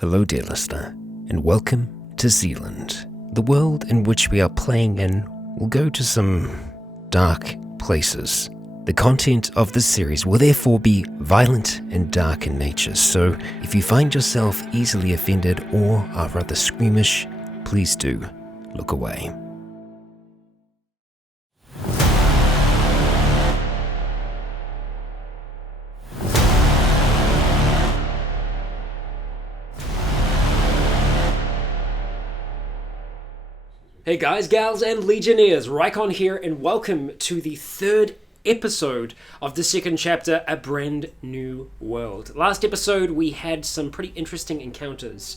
Hello, dear listener, and welcome to Zealand. The world in which we are playing in will go to some dark places. The content of this series will therefore be violent and dark in nature, so if you find yourself easily offended or are rather squeamish, please do look away. Hey guys, gals, and legionnaires, Rycon here, and welcome to the third episode of the second chapter, A Brand New World. Last episode, we had some pretty interesting encounters.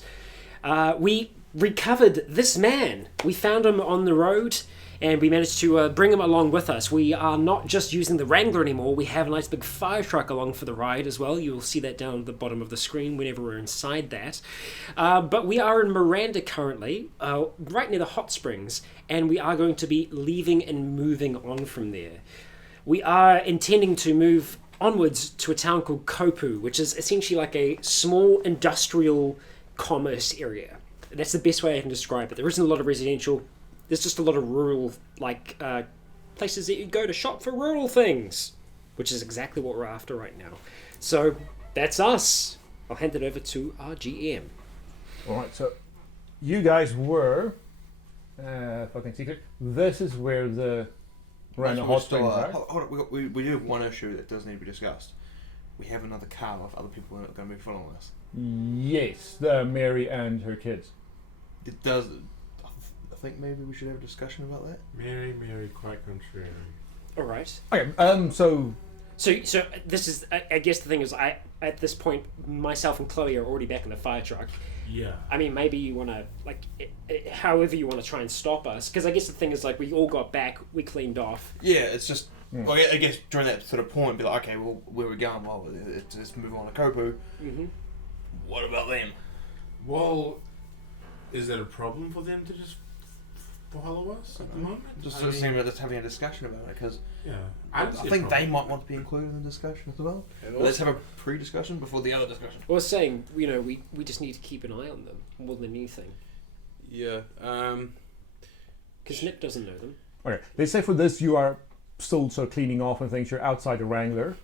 We recovered this man. We found him on the road, and we managed to bring him along with us. We are not just using the Wrangler anymore. We have a nice big fire truck along for the ride as well. You'll see that down at the bottom of the screen whenever we're inside that. But we are in Miranda currently, right near the hot springs, and we are going to be leaving and moving on from there. We are intending to move onwards to a town called Kopu, which is essentially like a small industrial commerce area. That's the best way I can describe it. There isn't a lot of residential. There's just a lot of rural, places that you go to shop for rural things, which is exactly what we're after right now. So, that's us. I'll hand it over to our GM. Alright, so you guys were, fucking secret, this is where the Random Hot Springs are. Hold on, we do have one issue that does need to be discussed. We have another car with other people in it going to be following us. Yes, Mary and her kids. It does. I think maybe we should have a discussion about that. Mary, quite contrary. All right. Okay, so this is, I guess the thing is, at this point, myself and Chloe are already back in the fire truck. Yeah. I mean, maybe you want to, however you want to try and stop us, because I guess the thing is, we all got back, we cleaned off. Yeah, it's just, well, I guess during that sort of point, be like, okay, well, where are we going? Well, let's move on to Kopu. Mm-hmm. What about them? Well, is that a problem for them to just follow us at the moment? Just sort of seem like just having a discussion about it, because yeah, I think they might want to be included in the discussion as well. But let's have a pre-discussion before the other discussion. I was saying, we just need to keep an eye on them more than anything. Yeah, because Nick doesn't know them. okay, they say for this you are still sort of cleaning off and things, you're outside the Wrangler.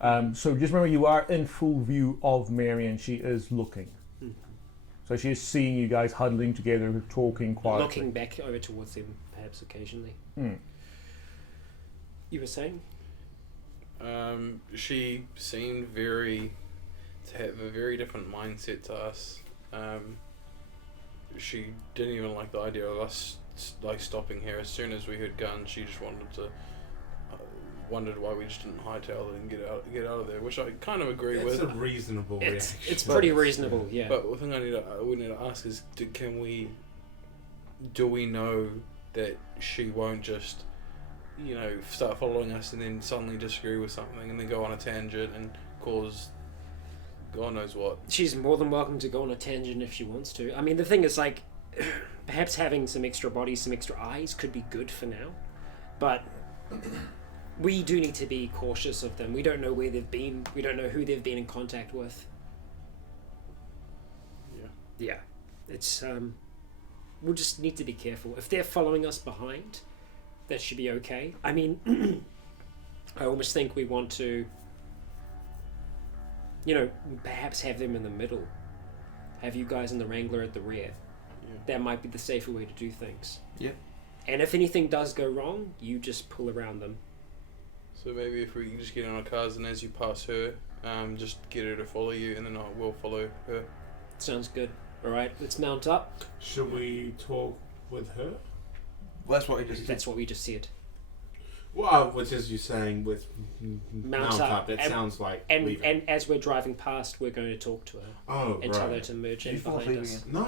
So just remember you are in full view of Mary and she is looking. Mm-hmm. So she is seeing you guys huddling together, talking quietly. Looking back over towards them, perhaps occasionally. You were saying? she seemed to have a very different mindset to us. She didn't even like the idea of us stopping here. As soon as we heard guns, she just wondered why we just didn't hightail it and get out of there, which I kind of agree with. It's a reasonable reaction. It's pretty reasonable, yeah. But the thing we need to ask is, do we know that she won't just, start following us and then suddenly disagree with something and then go on a tangent and cause God knows what? She's more than welcome to go on a tangent if she wants to. I mean, the thing is, perhaps having some extra bodies, some extra eyes could be good for now, but we do need to be cautious of them. We don't know where they've been. We don't know who they've been in contact with. Yeah. It's, we'll just need to be careful. If they're following us behind, that should be okay. I mean, I almost think we want to, perhaps have them in the middle. Have you guys in the Wrangler at the rear. Yeah. That might be the safer way to do things. Yeah. And if anything does go wrong, you just pull around them. So maybe if we can just get on our cars and as you pass her, just get her to follow you and then we'll follow her. Sounds good. Alright, let's mount up. Should we talk with her? Well, that's what we just did. That's what we just said. Well, which is you saying with Mount up. That sounds like And leaving. and as we're driving past, we're going to talk to her. Oh, and tell her to merge in behind us. No,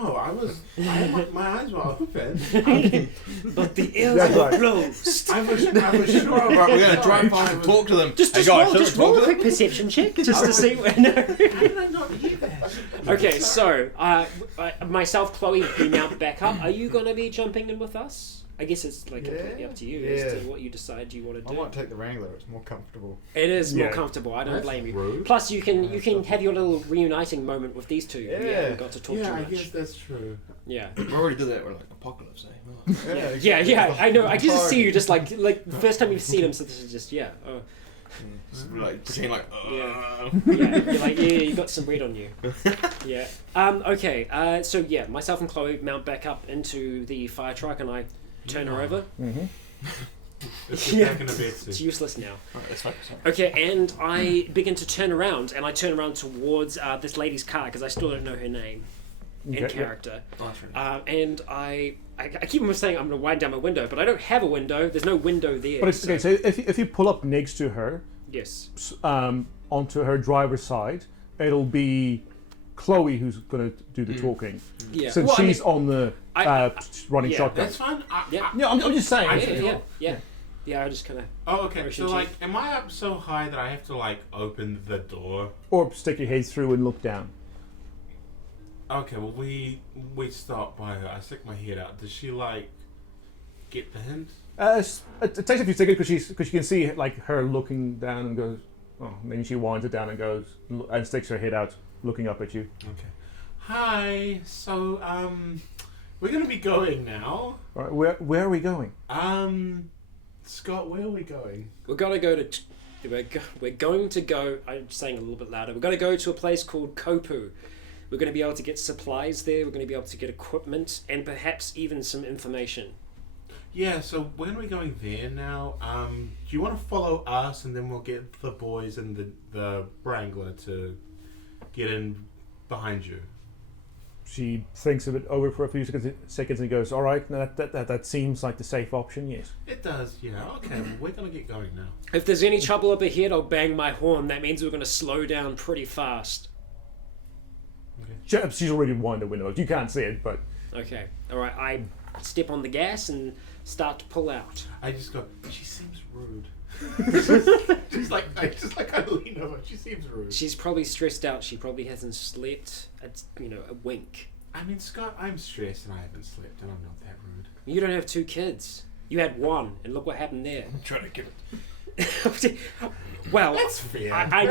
my eyes were open. But the ears That's were right. closed. I was sure. Right, we're going to drive past and talk to them. Just roll a quick perception check just to see where. No. How did I not hear that? Okay, so myself, Chloe, we mount back up. Are you going to be jumping in with us? I guess it's like completely up to you as to what you decide you want to I do. might take the Wrangler. It's more comfortable. It is more Yeah. comfortable. I don't That's blame you. rude. Plus, you can have your little reuniting moment with these two. You Yeah. haven't got to talk Yeah, too I much. guess that's true. Yeah. We already did that with like Apocalypse, eh? Oh. Yeah. I know. I can just see you just like the first time you've seen him. So this is just Oh. Just, like pretend like. Yeah. You're like you got some red on you. Yeah. Okay. So yeah, myself and Chloe mount back up into the fire truck, and I turn her over. Mm-hmm. It's Yeah. back in the bed It's suit. useless now. Alright, it's fine. Sorry. Okay, and I begin to turn around, and I turn around towards this lady's car because I still don't know her name and character. Nice, really. And I keep on saying I'm going to wind down my window, but I don't have a window. There's no window there. But it's okay. So if you pull up next to her, Yes. onto her driver's side, it'll be Chloe who's going to do the talking. Yeah. Since Well, I she's mean, on the running yeah, shotgun. That's fine. Yeah. Yeah, I'm just saying. Yeah, I just kind of. Oh, okay. Motion So, check. like, am I up so high that I have to, like, open the door? Or stick your head through and look down. Okay, well, we stop by her. I stick my head out. Does she, like, get the hint? It takes a few seconds because you can see like her looking down and goes, oh, and then she winds it down and goes and sticks her head out, looking up at you. Okay. Hi. So, we're gonna be going now. All right, where are we going? Scott, where are we going? We're gonna go to. We're going to go. I'm saying a little bit louder. We're going to go to a place called Kopu. We're going to be able to get supplies there. We're going to be able to get equipment and perhaps even some information. Yeah, so when are we going there now? Do you want to follow us and then we'll get the boys and the Wrangler to get in behind you? She thinks of it over for a few seconds and goes, all right, no, that seems like the safe option, yes. It does, yeah. Okay, well, we're going to get going now. If there's any trouble up ahead, I'll bang my horn. That means we're going to slow down pretty fast. She's already wind the window. You can't see it, but... Okay. All right. I step on the gas and start to pull out. I just go, she seems rude. She's like, I kind of lean over. She seems rude. She's probably stressed out. She probably hasn't slept. A wink. I mean, Scott, I'm stressed and I haven't slept and I'm not that rude. You don't have 2 kids. You had 1, and look what happened there. I'm trying to get it. Well, That's fair. I'm I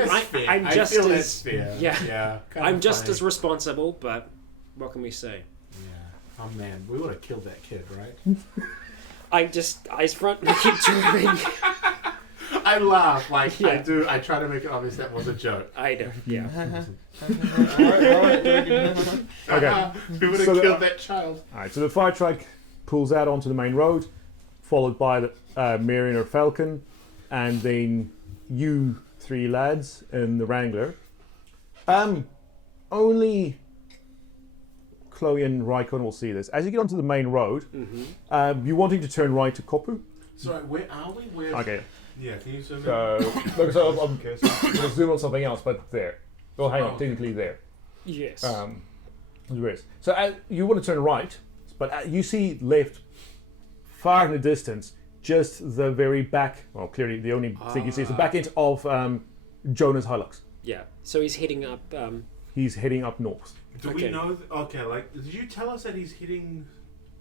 just feel as that's fair. yeah. Kinda I'm just funny. as responsible, but what can we say? Yeah. Oh man, we would have killed that kid, right? I just eyes front and keep driving. I laugh like Yeah. I do. I try to make it obvious that was a joke. I know. Yeah. Alright. Okay. We would have So killed that child. All right, so the fire truck pulls out onto the main road, followed by the Marion or Falcon, and then you 3 lads in the Wrangler. Only Chloe and Rycon will see this. As you get onto the main road, you're wanting to turn right to Kopu. Sorry, where are we? Where? Okay, Yeah, can you zoom in? so look, so I'm going to zoom on something else, but there. Well, hang on, Oh. technically there. Yes. There is. So you want to turn right, but you see left, far in the distance, just the very back. Well, clearly the only thing you see is the back end of Jonah's Hilux. Yeah. So he's heading up. He's heading up north. Do okay. we know? Okay, like, did you tell us that he's heading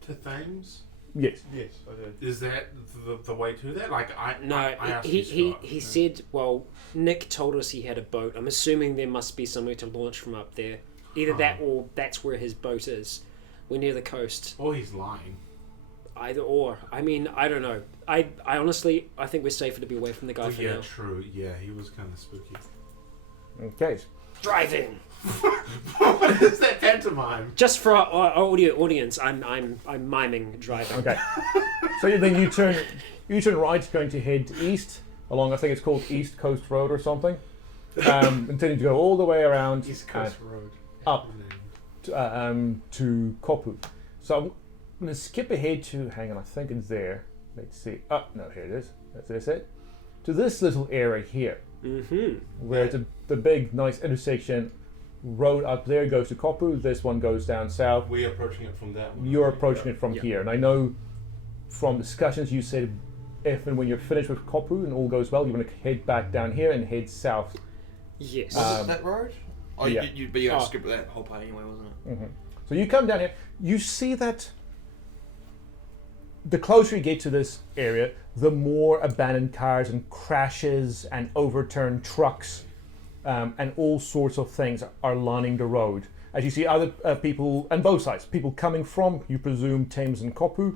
to Thames? Yes. Yes, I did. Is that the way to that? Like, I asked he you, Scott. he said. Well, Nick told us he had a boat. I'm assuming there must be somewhere to launch from up there. Either that or that's where his boat is. We're near the coast. Or he's lying. Either or. I mean, I don't know. I honestly, I think we're safer to be away from the guy Oh, for yeah, now. true. Yeah, he was kind of spooky. Okay. Driving. What is that pantomime? Just for our audio audience, I'm miming driving. Okay. So then you turn right, going to head east along. I think it's called East Coast Road or something. Intending to go all the way around East Coast Road. up to Kopu. So I'm going to skip ahead to. Hang on, I think it's there. Let's see. Oh no, here it is. That's it. To this little area here, where it's the big, nice intersection. Road up there goes to Kopu. This one goes down south. We're approaching it from that one. You're approaching it from Yeah. here, and I know from discussions you said if and when you're finished with Kopu and all goes well, you're going to head back down here and head south. Yes. Was it that road? Oh, yeah. but you had to skip that whole part anyway, wasn't it? So you come down here. You see that the closer you get to this area, the more abandoned cars and crashes and overturned trucks and all sorts of things are lining the road. As you see other people, on both sides, people coming from, you presume, Thames and Kopu,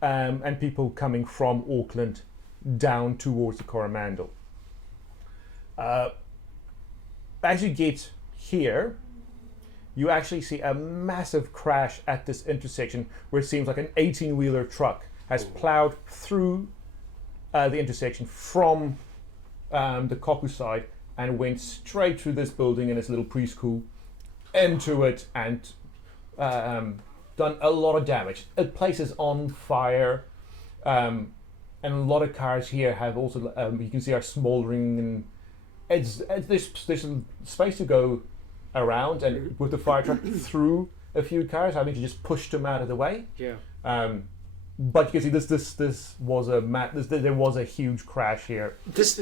and people coming from Auckland down towards the Coromandel. As you get here, you actually see a massive crash at this intersection where it seems like an 18-wheeler truck has plowed through the intersection from the Kopu side and went straight through this building and this little preschool into it and done a lot of damage. The place is on fire, and a lot of cars here have also, you can see, are smouldering, and there's some space to go around, and with the fire truck through a few cars, I think you just pushed them out of the way. Yeah. But you can see this was there was a huge crash here. Does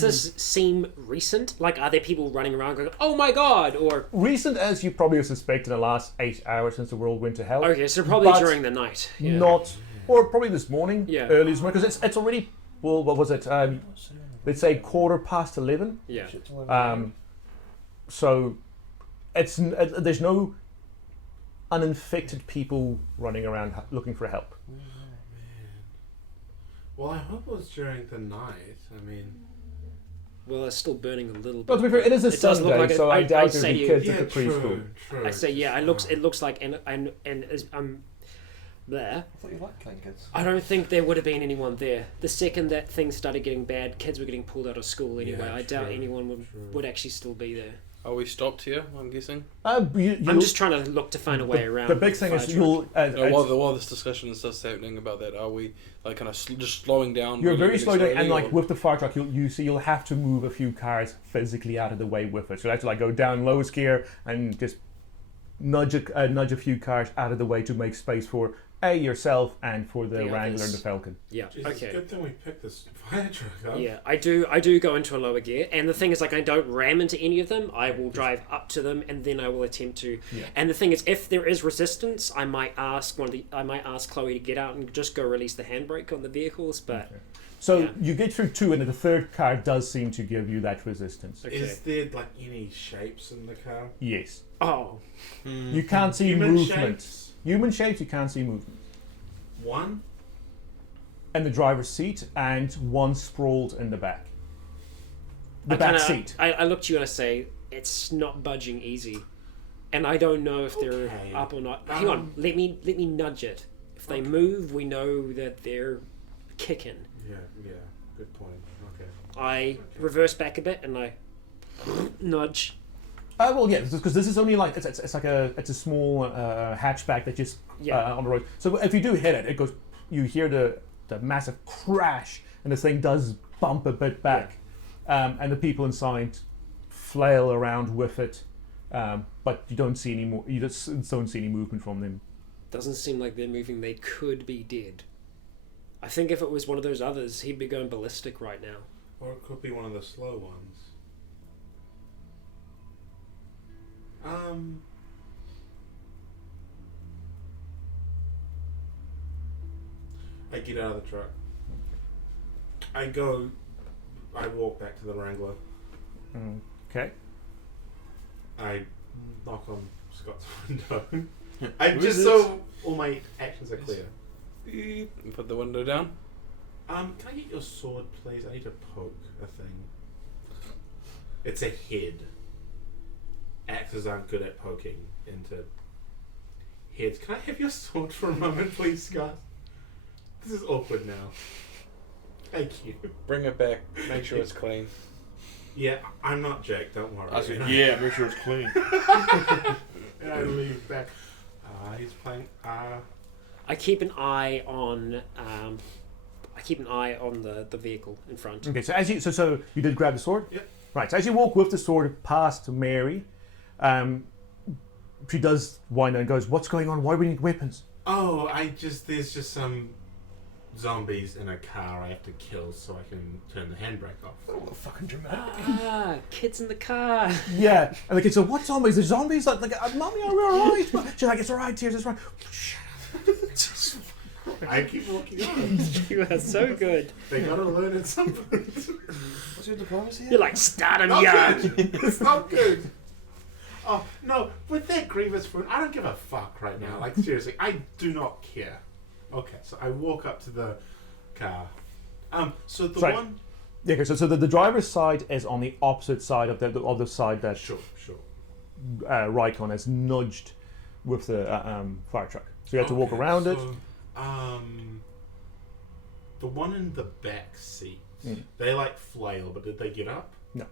this seem recent? Like, are there people running around going, "Oh my god," or Recent as you probably have suspected in the last 8 hours since the world went to hell? okay, so probably But during the night. Yeah. Not, or probably this morning, Yeah. early this morning, because it's already, well, what was it? Let's say 11:15. Yeah. So there's no uninfected people running around looking for help. Oh, man. Well, I hope it was during the night. I mean, Well, it's still burning a little bit. Well, to be fair, it is a It does look Sunday, like so I doubt there'll say be you- kids yeah, at the preschool. true. I say, yeah, it looks like, and there. I thought you liked killing kids. I don't think there would have been anyone there. The second that things started getting bad, kids were getting pulled out of school anyway. Yeah, I doubt true, anyone true. would actually still be there. Are we stopped here? I'm guessing. I'm just trying to look to find a way around. The big thing is fire you'll. No, while this discussion is just happening about that, are we like kind of just slowing down? You're very really slow down, and slowly, like or- with the fire truck, you'll have to move a few cars physically out of the way with it. So you have to like go down lowest gear and just nudge a few cars out of the way to make space for yourself and for the The Wrangler others. and the Falcon. Yeah. Jeez, Okay. It's a good thing we picked this fire truck up. Yeah, I do go into a lower gear, and the thing is, like, I don't ram into any of them. I will drive up to them, and then I will attempt to. Yeah. And the thing is, if there is resistance, I might ask Chloe to get out and just go release the handbrake on the vehicles. But Okay. So Yeah. you get through two, and the third car does seem to give you that resistance. okay. Is there like any shapes in the car? Yes, Oh, you can't see Human movement. shapes? Human shapes, you can't see movement. One? In the driver's seat, and one sprawled in the back. The I back kinda- seat. I look to you and I say, it's not budging easy, and I don't know if they're Okay. up or not. Hang on, let me nudge it. If they move, we know that they're kicking. Yeah, good point. Okay. I reverse back a bit and I nudge. Well, yeah, because this is only like it's like it's a small hatchback that just Yeah. on the road. So if you do hit it, it goes. You hear the massive crash, and this thing does bump a bit back, and the people inside flail around with it, but you don't see any more. You just don't see any movement from them. Doesn't seem like they're moving. They could be dead. I think if it was one of those others, he'd be going ballistic right now. Or it could be one of the slow ones. I get out of the truck. I walk back to the Wrangler. Okay. I knock on Scott's window. I Who just is so all my actions are clear. And put the window down. Can I get your sword, please? I need to poke a thing. It's a head. Axes aren't good at poking into heads. Can I have your sword for a moment, please, Scott? This is awkward now. Thank you. Bring it back. Make sure it's clean. Yeah, I'm not Jake, don't worry. I said, yeah, make sure it's clean. And I leave back. He's playing. I keep an eye on. I keep an eye on the vehicle in front. Okay. So so you did grab the sword. Yep. Right. So as you walk with the sword past Mary, she does whine and goes, "What's going on? Why do we need weapons?" Oh, there's just some zombies in a car I have to kill so I can turn the handbrake off. Oh, fucking dramatic. Ah, kids in the car. Yeah. And the kid said, "What zombies? There's zombies? Like, Mommy, are we alright?" She's like, "It's alright, Tears. It's right." I keep walking on. You are so good. They gotta learn at some point. What's your diplomacy? You're like, start him Not young. good. It's not good. Oh, no, with that grievous wound, I don't give a fuck right now. Like, seriously, I do not care. Okay, so I walk up to the car. So the Sorry. one... Yeah, okay, so the driver's side is on the opposite side of the side that Sure. Rycon has nudged with the fire truck. So you have to walk Okay, around it. so, the one in the back seat, Mm. they like flail, but did they get up? No.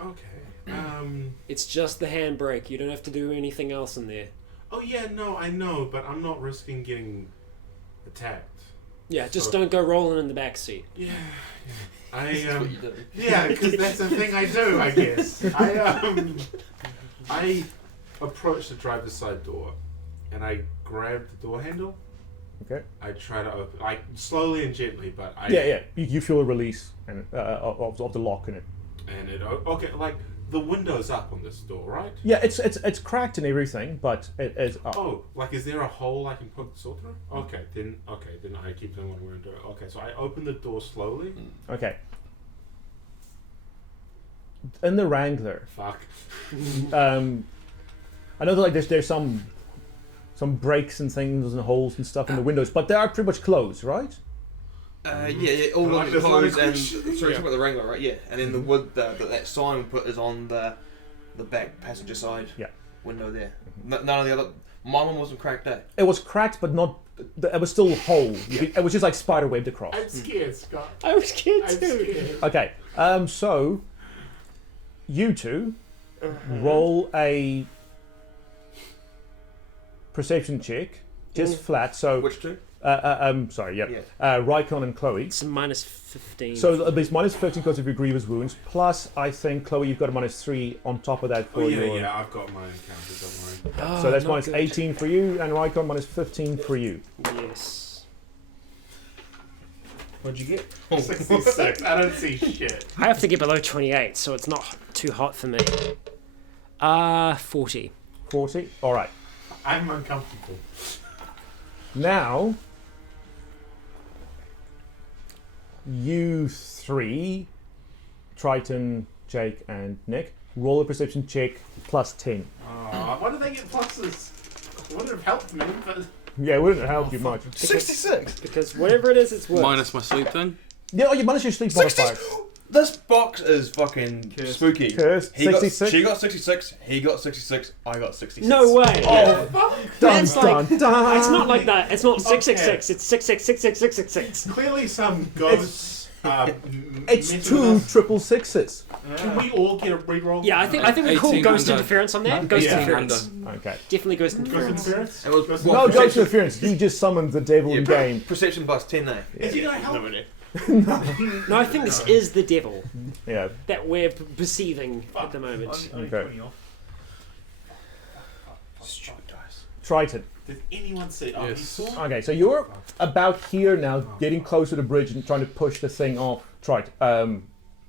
Okay. It's just the handbrake. You don't have to do anything else in there. Oh yeah, no, I know, but I'm not risking getting attacked. Yeah, just So- don't go rolling in the back seat. Yeah. That's what you do. Yeah, because that's the thing I do, I guess. I approach the driver's side door, and I grab the door handle. Okay. I try to open, like slowly and gently, but I Yeah. You feel a release and of the lock in it. and it okay, like the window's up on this door, right? Yeah, it's cracked and everything, but it is up. Oh, like is there a hole I can poke the saw through? Okay, then I keep doing what I'm going to do. Okay, so I open the door slowly. Okay. In the Wrangler, Fuck. I know that like there's some breaks and things and holes and stuff in the windows, but they are pretty much closed, right? Yeah, all Like of this it closed, one and is- sorry, talking about the Wrangler, right? Yeah, and then the wood that sign we put is on the back passenger side Yeah. window there. None of the other. My one wasn't cracked out. It was cracked, but not. It was still whole. It was just like spider webbed across. I'm scared, Scott. I was scared I'm too. scared. Okay. So you two roll a perception check, just flat. So Which two? sorry, yep. Yeah. Rycon and Chloe. It's minus 15. So it's minus 15 because of your grievous wounds. Plus, I think Chloe, you've got a minus 3 on top of that for Oh your. yeah, I've got my encounter. Don't worry. Oh, So that's not minus good. 18 for you, and Rycon minus 15 for you. Yes. What'd you get? 66. I don't see shit. I have to get below 28, so it's not too hot for me. 40. 40. All right. I'm uncomfortable. Now, you three, Triton, Jake, and Nick, roll a perception check plus 10. Why do they get pluses? Wouldn't have helped me, but Yeah, it wouldn't help you much. 66. Because whatever it is, it's worth. Minus my sleep then. Yeah, you managed your sleep 60. modifier. This box is fucking spooky. Cursed. He got, 66. she got 66. He got 66. I got 66. No way. Oh, dun, That's dun, like- dun. It's not like that. It's not 666. It's 6666666. clearly some ghosts. It's messing two with us. triple sixes. Can we all get a reroll? Yeah, I think we call 18 ghost under. interference on that. Ghost Yeah. interference. Okay. Definitely ghost Ghost interference. interference? It was Ghost No, Perception- ghost interference. You just summoned the devil Yeah, in game. Perception plus 10 now. Is it gonna help? No, I think this is the devil Yeah. that we're perceiving at the moment. Okay. Stupid dice. Triton. Did anyone see? Oh, Yes. he saw? Okay, so you're about here now, getting close to the bridge and trying to push the thing off.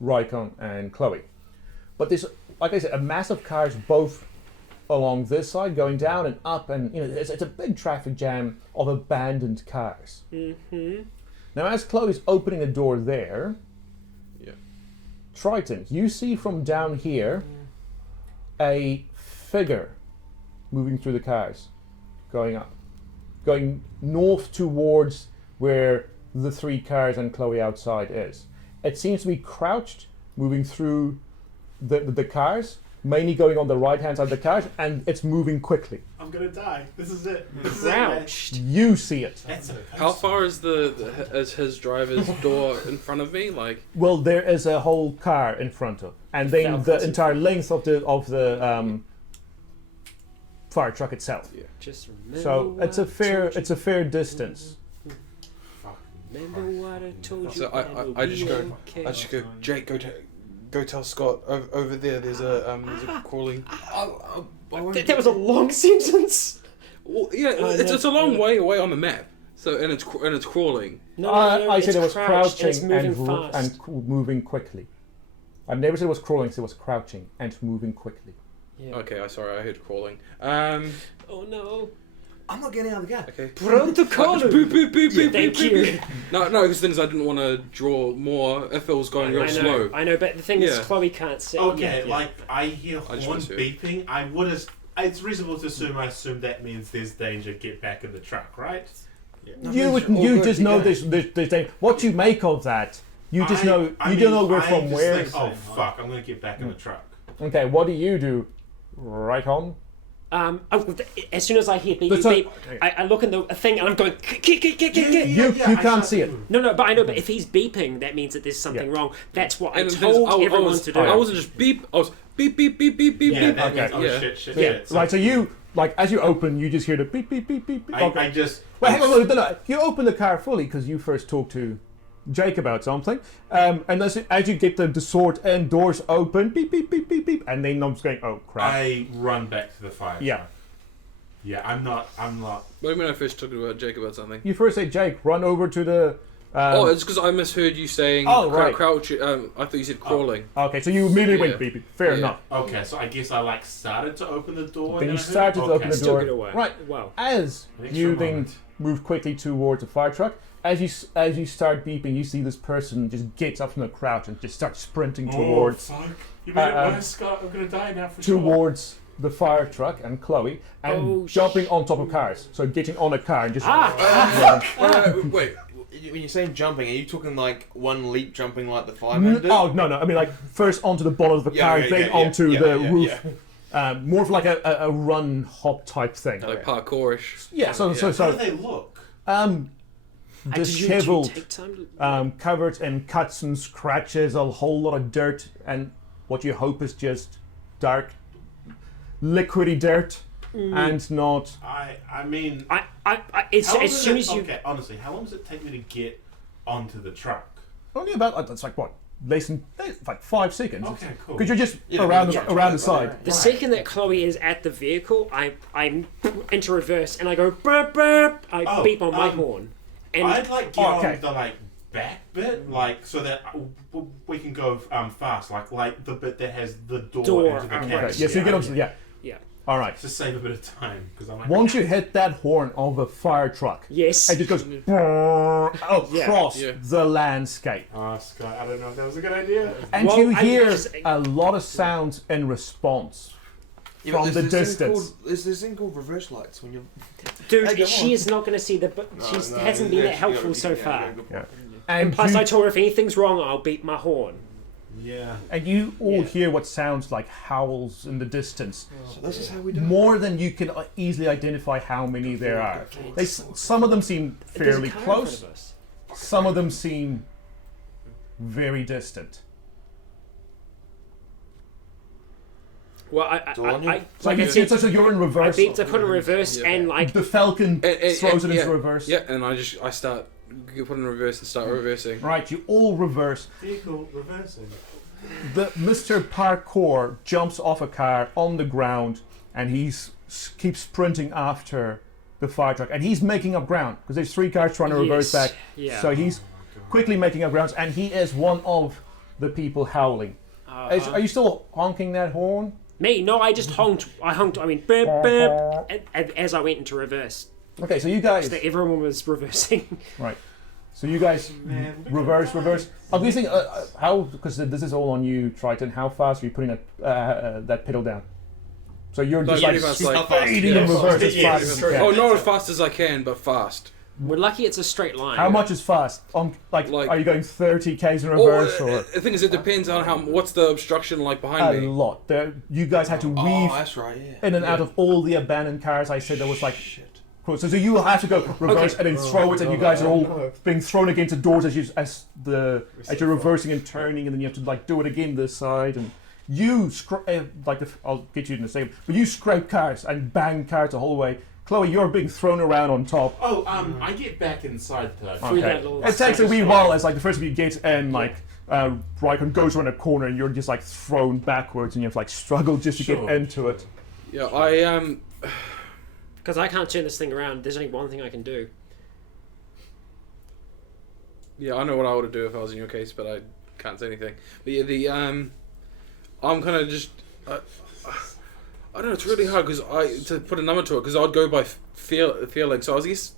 Rycon and Chloe. But there's, like I said, a massive cars both along this side, going down and up, and it's a big traffic jam of abandoned cars. Mm-hmm. Now, as Chloe's opening the door there, Yeah. Triton, you see from down here a figure moving through the cars, going up, going north towards where the three cars and Chloe outside is. It seems to be crouched, moving through the cars, mainly going on the right-hand side of the cars, and it's moving quickly. I'm gonna die. This is it. This is Crouched. You see it. it. That's a How far is is his driver's door in front of me? Like, Well, there is a whole car in front of, and then the entire length of the fire truck itself. Just remember So what it's a I told you. fair distance. Remember what I told you. so it'll I just be go. okay. I just go. Jake, go tell Scott over there. There's a crawling. That was a long sentence. Well, yeah, Oh, it's no. a long way away on the map. So and it's crouling. No, I it's said it was crouched and it's crouching moving fast. moving quickly. I never said it was crawling, so it was crouching and moving quickly. Yeah. Okay, I heard crawling. Oh no. I'm not getting out of the car. Okay. Protocol. Boop, boop, boop, boop, Thank boop, you. boop. No, because the thing is, I didn't want to draw more if it was going real slow. I know, but the thing is, Yeah. Chloe can't see. Okay, Yeah. like I hear I just horn want to. beeping. I would have. It's reasonable to assume. I assume that means there's danger. Get back in the truck, right? You just know this thing. What you make of that? You just know. You don't know where I from just where. think, oh fuck! I'm gonna get back in the truck. Okay, what do you do? Rycon? As soon as I hear beep, beep, So- beep, I look in the thing and I'm going, You can't see it. No, but I know, but if he's beeping, that means that there's something wrong. That's what I And the thing is, told everyone to do. I wasn't just beep. I was beep, beep, beep, beep, beep, Yeah, beep. that means, Okay. oh Yeah. shit. Yeah. So Right. So you as you open, you just hear the beep beep beep beep beep. I just. Wait, hang on, no. You open the car fully because you first talked to Jake about something, and as you get the sword and doors open, beep beep beep beep beep, and then I'm just going, oh crap. I run back to the fire. Yeah. truck. Yeah, I'm not. What do you mean I first talked about Jake about something? You first say, Jake, run over to the. Oh, it's because I misheard you saying right. crouch. I thought you said crawling. Okay, so you immediately Yeah. went beep beep. Fair Yeah. enough. Okay, so I guess I started to open the door. Then and you I heard- started to open the Still door. get away. Right. Wow. As Extra you then moment. move quickly towards the fire truck, as you start beeping, you see this person just gets up from the crouch and just starts sprinting towards Oh, fuck. You made it um, worse, Scott. I'm gonna die now for sure. towards the fire truck and Chloe and Oh, jumping on top of cars. So getting on a car and just Wait, when you're saying jumping, are you talking like one leap jumping like the fireman did? Oh no! I mean like first onto the bottom of the car, then onto the roof. More of like a run hop type thing. Like parkourish. Yeah. How do So they look? Did you disheveled, take time to... covered in cuts and scratches, a whole lot of dirt, and what you hope is just dark, liquidy dirt, and not. I mean, As how long soon does as you... Okay, honestly, how long does it take me to get onto the truck? Only about it's like what less than like 5 seconds. Okay, cool. Because you're just Yeah, around yeah, around the right, side. right. The second that Chloe is at the vehicle, I'm into reverse and I go burp burp. I beep on my horn, and I'd like get okay. on the back bit, so that we can go fast, like the bit that has the door into the okay. cab. Okay. Yeah. So you get onto yeah. All right. To save a bit of time, because I'm like. Once you hit that horn of a fire truck, Yes. it just goes across Yeah. the landscape. Oh, Scott, I don't know if that was a good idea. And Well, you I hear just- a lot of sounds in response from the distance. There's this thing called reverse lights when you're. Dude, Hey, go she on. is not going to see the. But she hasn't been that helpful so far. Yeah. And Plus, you, I told her if anything's wrong, I'll beep my horn. Yeah. and you all hear what sounds like howls in the distance. So this is how we do it. More than you can easily identify how many there are. Some of them seem There's a fairly car in front close. of us. Some of them seem very distant. Well, all on you. So, like I you, said, so you're in I reverse. beeped, I put in reverse, Yeah. and like The Falcon throws it into yeah. reverse. Yeah, and I start put in reverse and start reversing. Right, you all reverse. Vehicle reversing. The Mr. Parkour jumps off a car on the ground and keeps sprinting after the fire truck. And he's making up ground because there's 3 cars trying to reverse Yes, back. yeah. So he's quickly making up grounds and he is one of the people howling. Are you still honking that horn? me. No, I just honked. I mean, burp burp, as I went into reverse. Okay, so you guys. So everyone was reversing. Right. So you guys reverse. I'm guessing how, because this is all on you, Triton. How fast are you putting that pedal down? So you're just Pretty like much like speeding in reverse as fast as you can. oh, not as fast as I can, but fast. We're lucky it's a straight line. How much is fast? Like, are you going 30 k's in reverse or The thing is, it depends on what's the obstruction like a behind me. lot? You guys had to Oh, weave that's right, yeah. in and out of all the abandoned cars. I said there was like. Cool. So you will have to go reverse and then throw it, and you guys are all being thrown against the doors as you're reversing and turning, and then you have to like do it again this side, and you I'll get you in a second, but you scrape cars and bang cars the whole way. Chloe, you're being thrown around on top. Oh, I get back inside the. Through that Okay. little It takes a wee while as like the first of you get in, like Rycon goes around a corner and you're just like thrown backwards and you have to like struggle just to get into it. Yeah, I Because I can't turn this thing around. There's only one thing I can do. Yeah, I know what I would do if I was in your case, but I can't say anything. But yeah, I'm kind of just. I don't know. It's really hard to put a number to it because I'd go by feeling. So I guess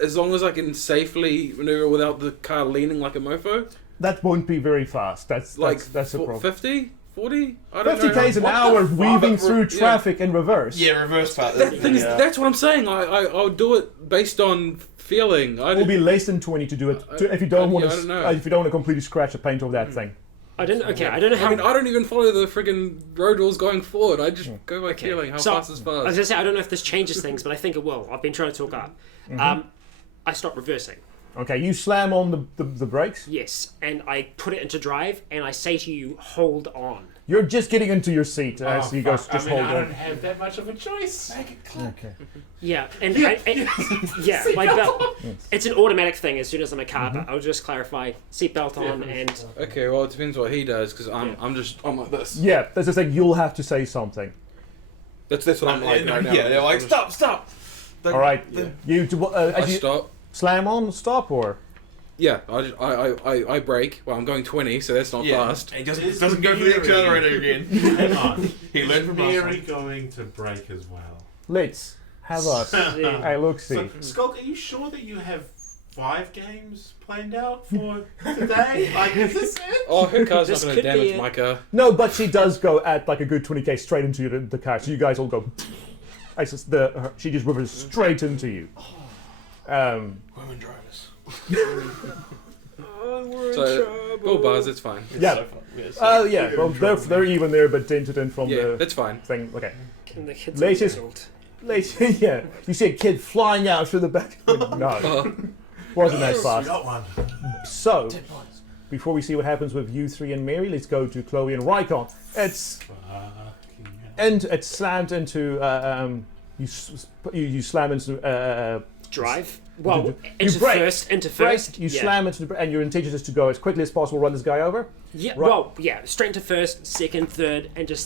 as long as I can safely maneuver without the car leaning like a mofo. That won't be very fast. That's a problem. 50, 40. I don't 50 know. k's an hour weaving through traffic in reverse. Yeah, reverse part. The thing is, that's what I'm saying. I'll do it based on feeling. It will be less than 20 to do it. If you don't want I don't know. to, if you don't want to completely scratch the paint off that thing. I don't know how. I mean, I don't even follow the friggin' road rules going forward. I just go by feeling. How fast is I was fast? gonna say I don't know if this changes things, but I think it will. I've been trying to talk up. I stop reversing. Okay, you slam on the brakes. Yes, and I put it into drive, and I say to you, hold on. You're just getting into your seat as you go. Just I hold don't on. have that much of a choice. Okay. Yeah, and my belt. It's an automatic thing as soon as I'm a car, but I'll just clarify: seatbelt on, and Okay, well, it depends what he does because I'm like this. Yeah, that's the thing. You'll have to say something. That's what I'm like right now. Yeah, they're like, stop. All right. You I as you stop. slam on, stop, or Yeah, I brake. Well, I'm going 20, so that's not fast. He doesn't go for the accelerator again. Hang on. He learned from Mary us. going to brake as well. let's have a look. See. So, Skulk, are you sure that you have 5 games planned out for today? Like, is this it? Oh, her car's not This going to could be damage it. my car. No, but she does go at like a good 20k straight into the car. So you guys all go. She just rivers straight into you. Women drivers. So, bull bars, it's fine. Yeah. So fun. Yeah. Well, they're even there, but dented in from Yeah, the that's fine. thing. Okay. the kids Latest- are old. Later, yeah. You see a kid flying out through the back. No, wasn't that We fast. got one. So, before we see what happens with you three and Mary, let's go to Chloe and Rycon. It's slammed into. You slam into. Drive. Well, You into brake. first. You yeah. slam into, and your intention is to go as quickly as possible, run this guy over. Yeah. Right. Well, yeah. Straight into first, second, third, and just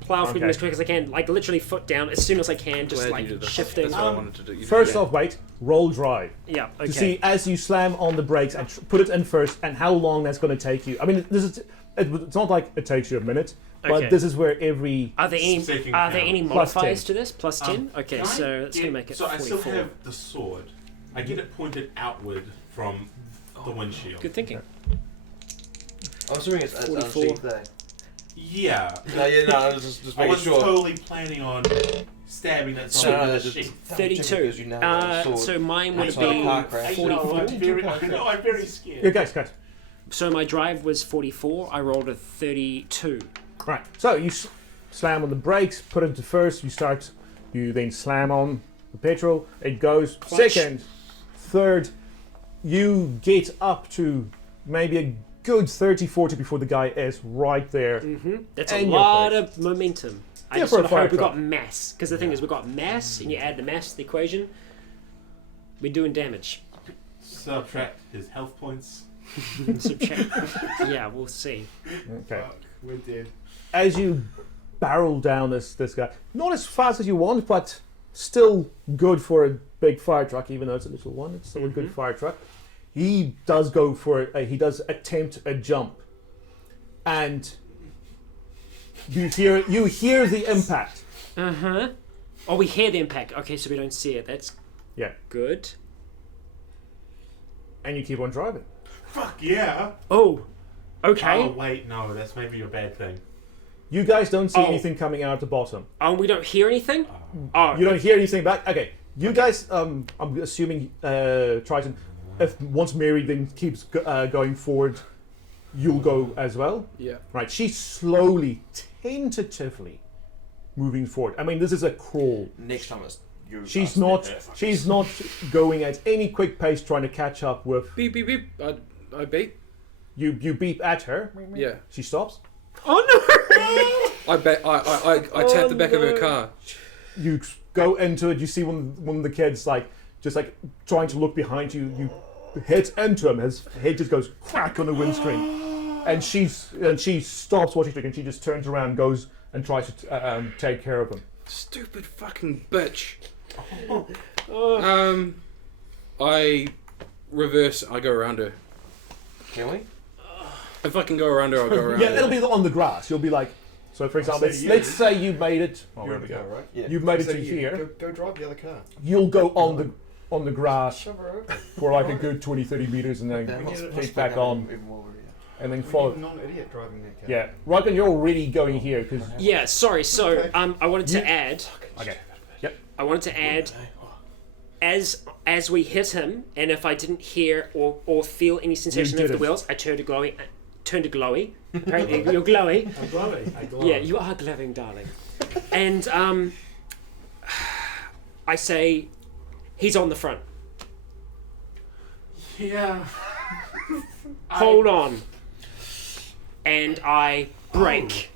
plow through them as quick as I can. Like literally foot down as soon as I can. Just Glad you did that. shifting. That's what I wanted to do. You First did off, wait, roll drive. Yeah. Okay. To see as you slam on the brakes and put it in first, and how long that's going to take you. I mean, it's not like it takes you a minute, but Okay. this is where every. Are there Second any count. Plus modifiers 10. to this? Plus 10? Okay, Can I so that's going to get- make it So I still 44. have the sword. I get it pointed outward from the windshield. Good thinking. I'm assuming it's 44. unsheathed there. Yeah. No, I was just I making was sure. totally planning on stabbing that So- sword with No, a just- sheath. 32. Because you now have a sword. So mine would Outside be a car crash. I know, 44. I'm very scared. Yeah, guys. So my drive was 44. I rolled a 32. Right. So you slam on the brakes, put it into first. You then slam on the petrol. It goes Clutch. second, third. You get up to maybe a good 30, 40 before the guy is right there. That's And a your lot face. of momentum. I Yeah, just for a sort of fire hope we truck. got mass. Because the thing is, we got mass, and you add the mass to the equation, we're doing damage. Subtract his health points. Subtract. Yeah, we'll see. Okay. Fuck, we're dead. As you barrel down this guy, not as fast as you want, but still good for a big fire truck, even though it's a little one. It's still a good fire truck. He does go for he does attempt a jump, and you hear the impact. Oh, we hear the impact. Okay, so we don't see it. That's Yeah, good. and you keep on driving. Fuck yeah. Oh, okay. Oh, wait, no, that's maybe a bad thing. You guys don't see Oh. anything coming out the bottom. Oh, we don't hear anything? Oh, You don't hear anything back. Okay, you guys. I'm assuming Triton. If once Mary then keeps going forward, you'll go as well. Yeah. Right. She's slowly, tentatively moving forward. I mean, this is a crawl. Next time it's you. She's us, not. yeah, fuck. She's not going at any quick pace trying to catch up with Beep, beep, beep. I beep. you. You beep at her. Yeah. She stops. oh no! I tap the back of her car. You go into it. You see one of the kids just trying to look behind you. You hit into him. His head just goes crack on the windscreen, and she stops what she's doing. And she just turns around, and goes and tries to take care of him. Stupid fucking bitch. I reverse. I go around her. Can we? If I can go around her, I'll go around Yeah, her. it'll be on the grass. You'll be like, So, for example, say let's say you made it. Oh, You're there in we the car, go. right? Yeah. You've made it So to you here. Go drive the other car. You'll go on the grass Shove her over. for like a good 20-30 meters, and then Yeah, get back on, even while we're here. and then We follow. need a non-idiot driving that car. Yeah, Rycon, you're already going here because. Yeah, sorry. So Okay. I wanted to add. Okay. I wanted to add. As we hit him, and if I didn't hear or feel any sensation of the didn't. wheels, I turned to glowy. Apparently, you're glowy. I'm glowing. I glow. Yeah, you are glowing, darling. And I say, he's on the front. Yeah. Hold on. And I brake.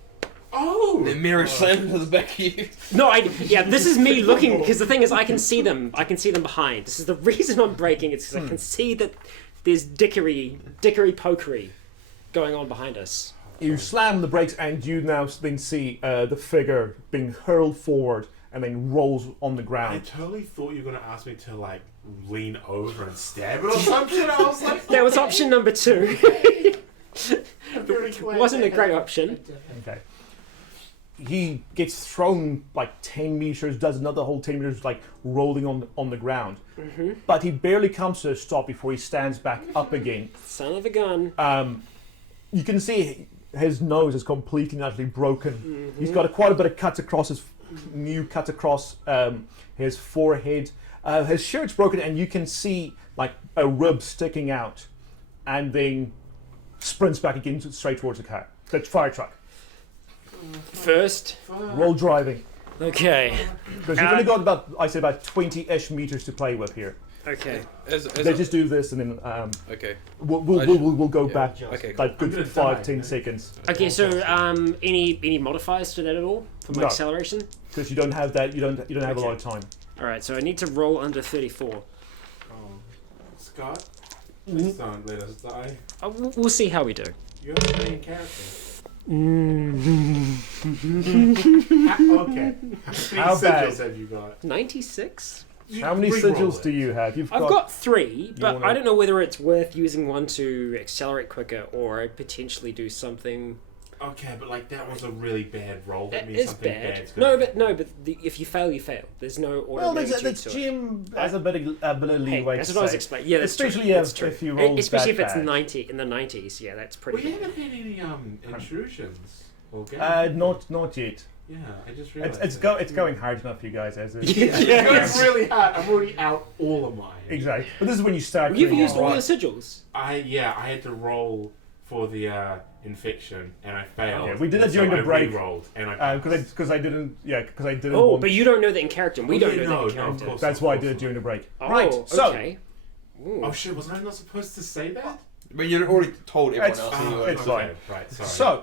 Oh! The mirror slammed into the back of you. No, yeah, this is me looking, because the thing is, I can see them behind. This is the reason I'm braking, it's because I can see that there's dickery pokery going on behind us. You slam the brakes, and you now then see the figure being hurled forward and then rolls on the I ground. totally thought you were going to ask me to, like, lean over and stab it or something. I was like, That was option number 2. I'm very glad Wasn't a that great happened. option. Okay. He gets thrown like 10 meters, does another whole 10 meters, like rolling on the ground. Mm-hmm. But he barely comes to a stop before he stands back up again. Son of a gun. You can see his nose is completely and utterly broken. He's got quite a bit of cuts across his his forehead. His shirt's broken, and you can see like a rib sticking out, and then sprints back again straight towards the fire truck. First. Roll driving. Okay. Because you've only got about 20-ish meters to play with here. Okay. Let's just do this, and then Okay. we'll go Yeah. back Okay. like I'm good gonna 5-10 die. seconds. Okay, so any modifiers to that at all for my No. acceleration? Because you don't have that. You don't have a lot of time. All right, so I need to roll under 34. Oh, Scott, please don't let us die. We'll see how we do. You're the main character. Mm. Okay. How How many bad? sigils have you got? 96? How many Re-roll sigils it. do you have? I've got 3, but wanna- I don't know whether it's worth using one to accelerate quicker or potentially do something. Okay, but like that was a really bad roll. That It means is something bad. bad's gonna But if you fail, you fail. There's no order Well, of magnitude that's to it. Jim has a bit of leeway. That's to what I was say. explaining. Yeah, that's Especially true. That's if- true. if you roll especially that if it's bad. 90 in the 90s. Yeah, that's pretty. We good. haven't had any intrusions. Or Not yet. Yeah, I just realized. It's going hard enough, you guys. As it Yeah, it's going really hard. I'm already out all of mine. exactly. But this is when you start. You've doing used it all right. your sigils. I had to roll for the infection and I failed. Okay, we did it And during so the I break. re-rolled and I Because I didn't. Oh, want- but you don't know that in character. We Oh, don't yeah, know no, that in no, of character. course. That's why I did it during the break. Oh, Right. So okay. Ooh. Oh shit! Was I not supposed to say that? But you'd already told everyone It's else fine. anyway. It's fine. Right. Sorry. So,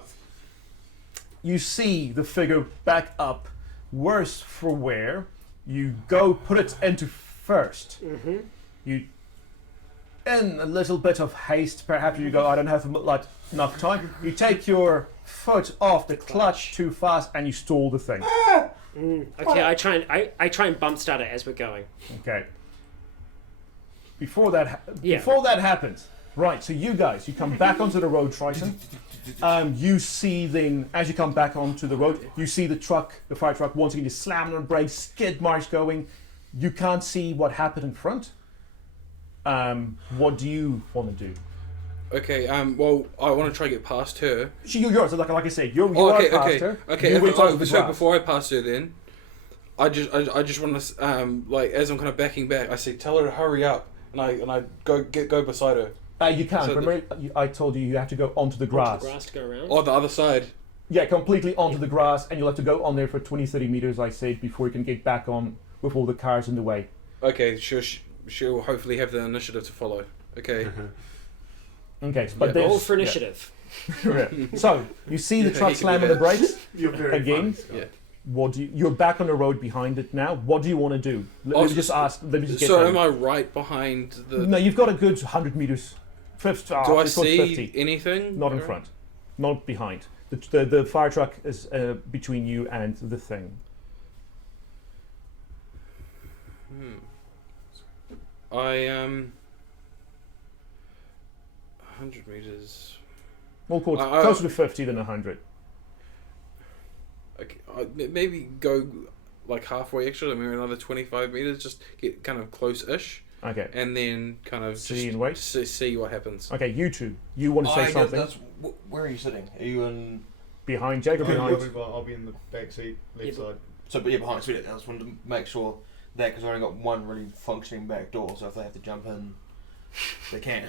you see the figure back up, worse for wear. You go put it into first. Mm-hmm. You, in a little bit of haste, perhaps you go, I don't have enough time. You take your foot off the clutch too fast and you stall the thing. Okay, I try and bump start it as we're going. Okay. Before that Yeah. happens, right? So you guys, you come back onto the road, Triton. You see then, as you come back onto the road, you see the fire truck once again just slamming on the brakes, skid march going. You can't see what happened in front. What do you want to do? Okay. Well, I want to try to get past her. You're yours. Like I said, you Oh, are okay. past Okay. her. Okay. You went over the So grass. before I pass her, then I just want to like as I'm kind of backing back, I say, tell her to hurry up, and I go beside her. You can't. So Remember, I told you have to go onto the grass. Onto the grass to go around. Oh, the other side. Yeah, completely onto the grass, and you'll have to go on there for 20-30 meters, I said, before you can get back on with all the cars in the way. Okay. She'll hopefully have the initiative to follow. Okay. Okay, but Yeah, there's- Roll for initiative. yeah. So you see the Yeah, truck he can slamming do the that. brakes. You're very Again? funny, Scott. Yeah. What do you're back on the road behind it now. What do you want to do? Let me just ask. Let me just get. So that. am I right behind the? No, you've got a good 100 meters. Do I it's got see 50. anything? Not in front, not behind. The fire truck is between you and the thing. I 100 meters. We'll call it I- closer to 50 than 100. Okay, maybe go like halfway extra, maybe another 25 meters, just get kind of close-ish, Okay. and then kind of See just and wait? see what happens. Okay, you two. You want to say something? Where are you sitting? Are you in? Behind Jake or I'll behind? be in the back seat, left side. So, but yeah, behind. So I just wanted to make sure that because I only got one really functioning back door, so if they have to jump in, they can.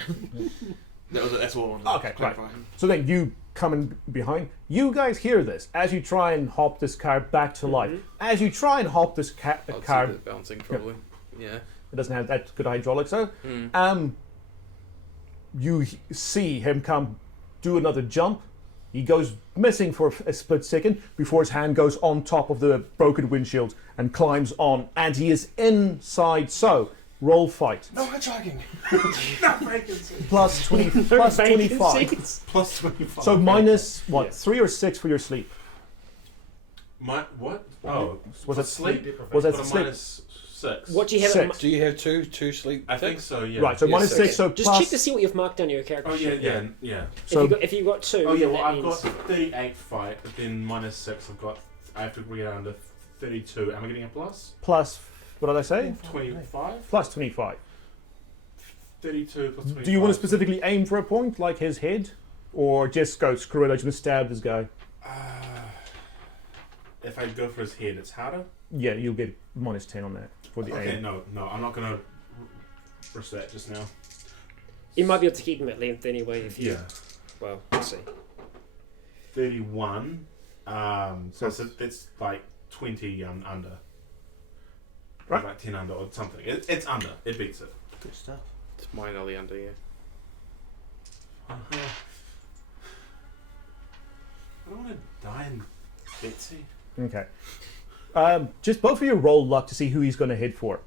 That's all I wanted to Okay, clarify. right. So then you come in behind. You guys hear this as you try and hop this car back to life. As you try and hop this I'll car, see it bouncing probably. Yeah. it doesn't have that good hydraulics, so Mm. you see him come do another jump. He goes missing for a split second before his hand goes on top of the broken windshield and climbs on, and he is inside. So roll fight. No hitchhiking. Plus 20, plus 25. Plus 25. So minus what? Yeah. 3 or 6 for your sleep. What? Oh, Was for it sleep? Was that Got a sleep? minus 6. What do you have? 6. Do you have two sleep? I think so. Yeah. Right. So Yeah, minus 6. 6. So Just plus. check to see what you've marked on your character Oh yeah, sheet. yeah. So if you got 2, Oh yeah. then Well, that I've means- got 38 fight, but then minus 6. I have to bring it down to 32. Am I getting a plus? plus. What did I say? 25. Plus 25. 32 plus 25. Do you want to specifically aim for a point like his head, or just go screw it? I'm just gonna stab this guy. If I go for his head, it's harder. Yeah, you'll get minus 10 on that for the Okay. aim. No, I'm not gonna risk that just now. You might be able to keep him at length anyway if you. Yeah. Well, we'll see. 31. So it's like 20 under. Right. Like 10 under or something. It's under. It beats it. Good stuff. It's minorly under, yeah. Uh-huh. I don't want to die in Betsy. Okay. Just both of you roll luck to see who he's going to hit for.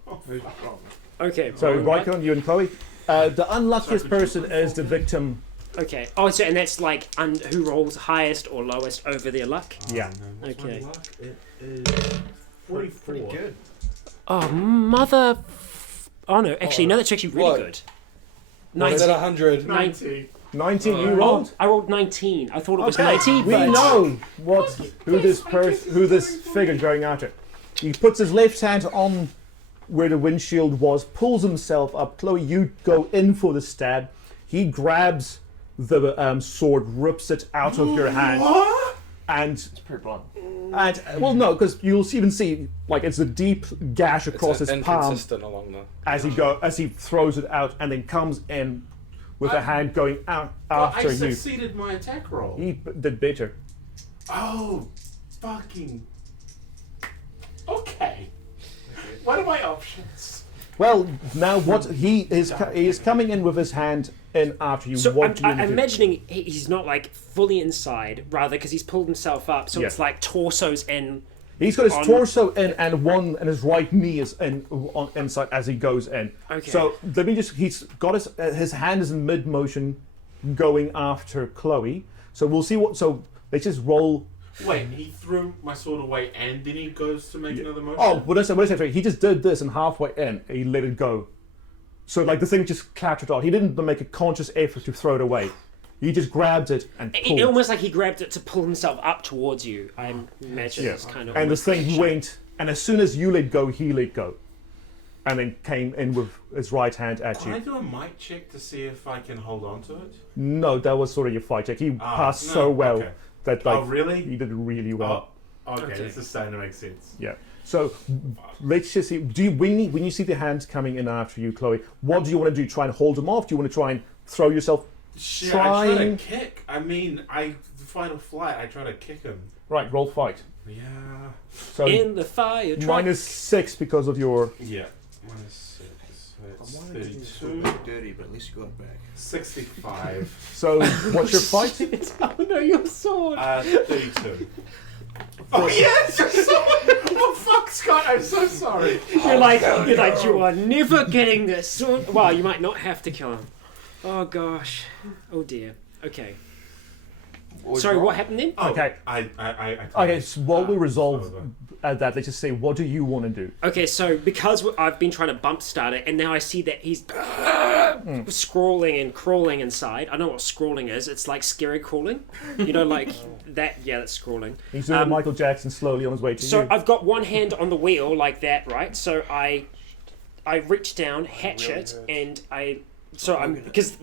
Okay. So alright. Rycon, you and Chloe. The unluckiest person is the victim. Okay. Oh, so and that's like who rolls highest or lowest over their luck. Yeah. What's my Okay. luck? It is 44. Pretty good. Oh mother. Oh no, actually no, that's actually really What? good. What is 19. that 100? 90. 19 you Oh. rolled? I rolled 19. I thought it was Okay, 90, we but know who this figure is going after. He puts his left hand on where the windshield was, pulls himself up. Chloe, you go in for the stab. He grabs the sword, rips it out of your hand, and It's pretty blunt. well, no, because you'll even see like it's a deep gash across his palm inconsistent along the. as he throws it out, and then comes in with a hand going out after I you. succeeded my attack roll. He did better. Oh, fucking. Okay. What are my options? Well, now what he is coming in with his hand in after you. so What do you I'm want to do? imagining he's not like fully inside, rather because he's pulled himself up, so Yeah. it's like torsos in. He's got his on- torso in and his right knee is on inside as he goes in. Okay. So let me just—he's got his hand is in mid motion, going after Chloe. So we'll see what. So let's just roll. Wait, he threw my sword away and then he goes to make another motion? Oh, what did I say? He just did this, and halfway in, he let it go. So like the thing just clattered off. He didn't make a conscious effort to throw it away. He just grabbed it and pulled. Almost like he grabbed it to pull himself up towards you. I imagine Yeah. it's kind of. And the almost thing like- went, and as soon as you let go, he let go. And then came in with his right hand at Can I you. do a mic check to see if I can hold on to it? No, that was sort of your fight check. He passed no, so well okay. that like Oh, really? he did really well. Oh, okay, Okay. this is starting to make sense. Yeah. So let's just see. When you see the hands coming in after you, Chloe, what do you want to do? Try and hold them off? Do you want to try and throw yourself? Shit, I try Trying- to kick. I mean, the fight or flight, I try to kick him. Right, roll fight. Yeah. So In the fire truck. minus 6 because of your. Yeah. Minus 6. So I it's wanted to do this 32. a bit dirty, but at least you got it back. 65. So what's your fight? Oh no, your sword! 32. Oh yes, your sword! Oh fuck, Scott, I'm so sorry. You're like, you are never getting this sword. Well, you might not have to kill him. Oh gosh. Oh dear. Okay. Sorry, what happened then? Oh, Okay. I Okay, so while we resolve over. that, let's just say, what do you want to do? Okay, so because I've been trying to bump start it, and now I see that he's scrawling and crawling inside. I know what scrawling is. It's like scary crawling. You know, like that. Yeah, that's scrawling. He's doing Michael Jackson slowly on his way to So you. I've got one hand on the wheel like that, right? So I reach down, hatch it, and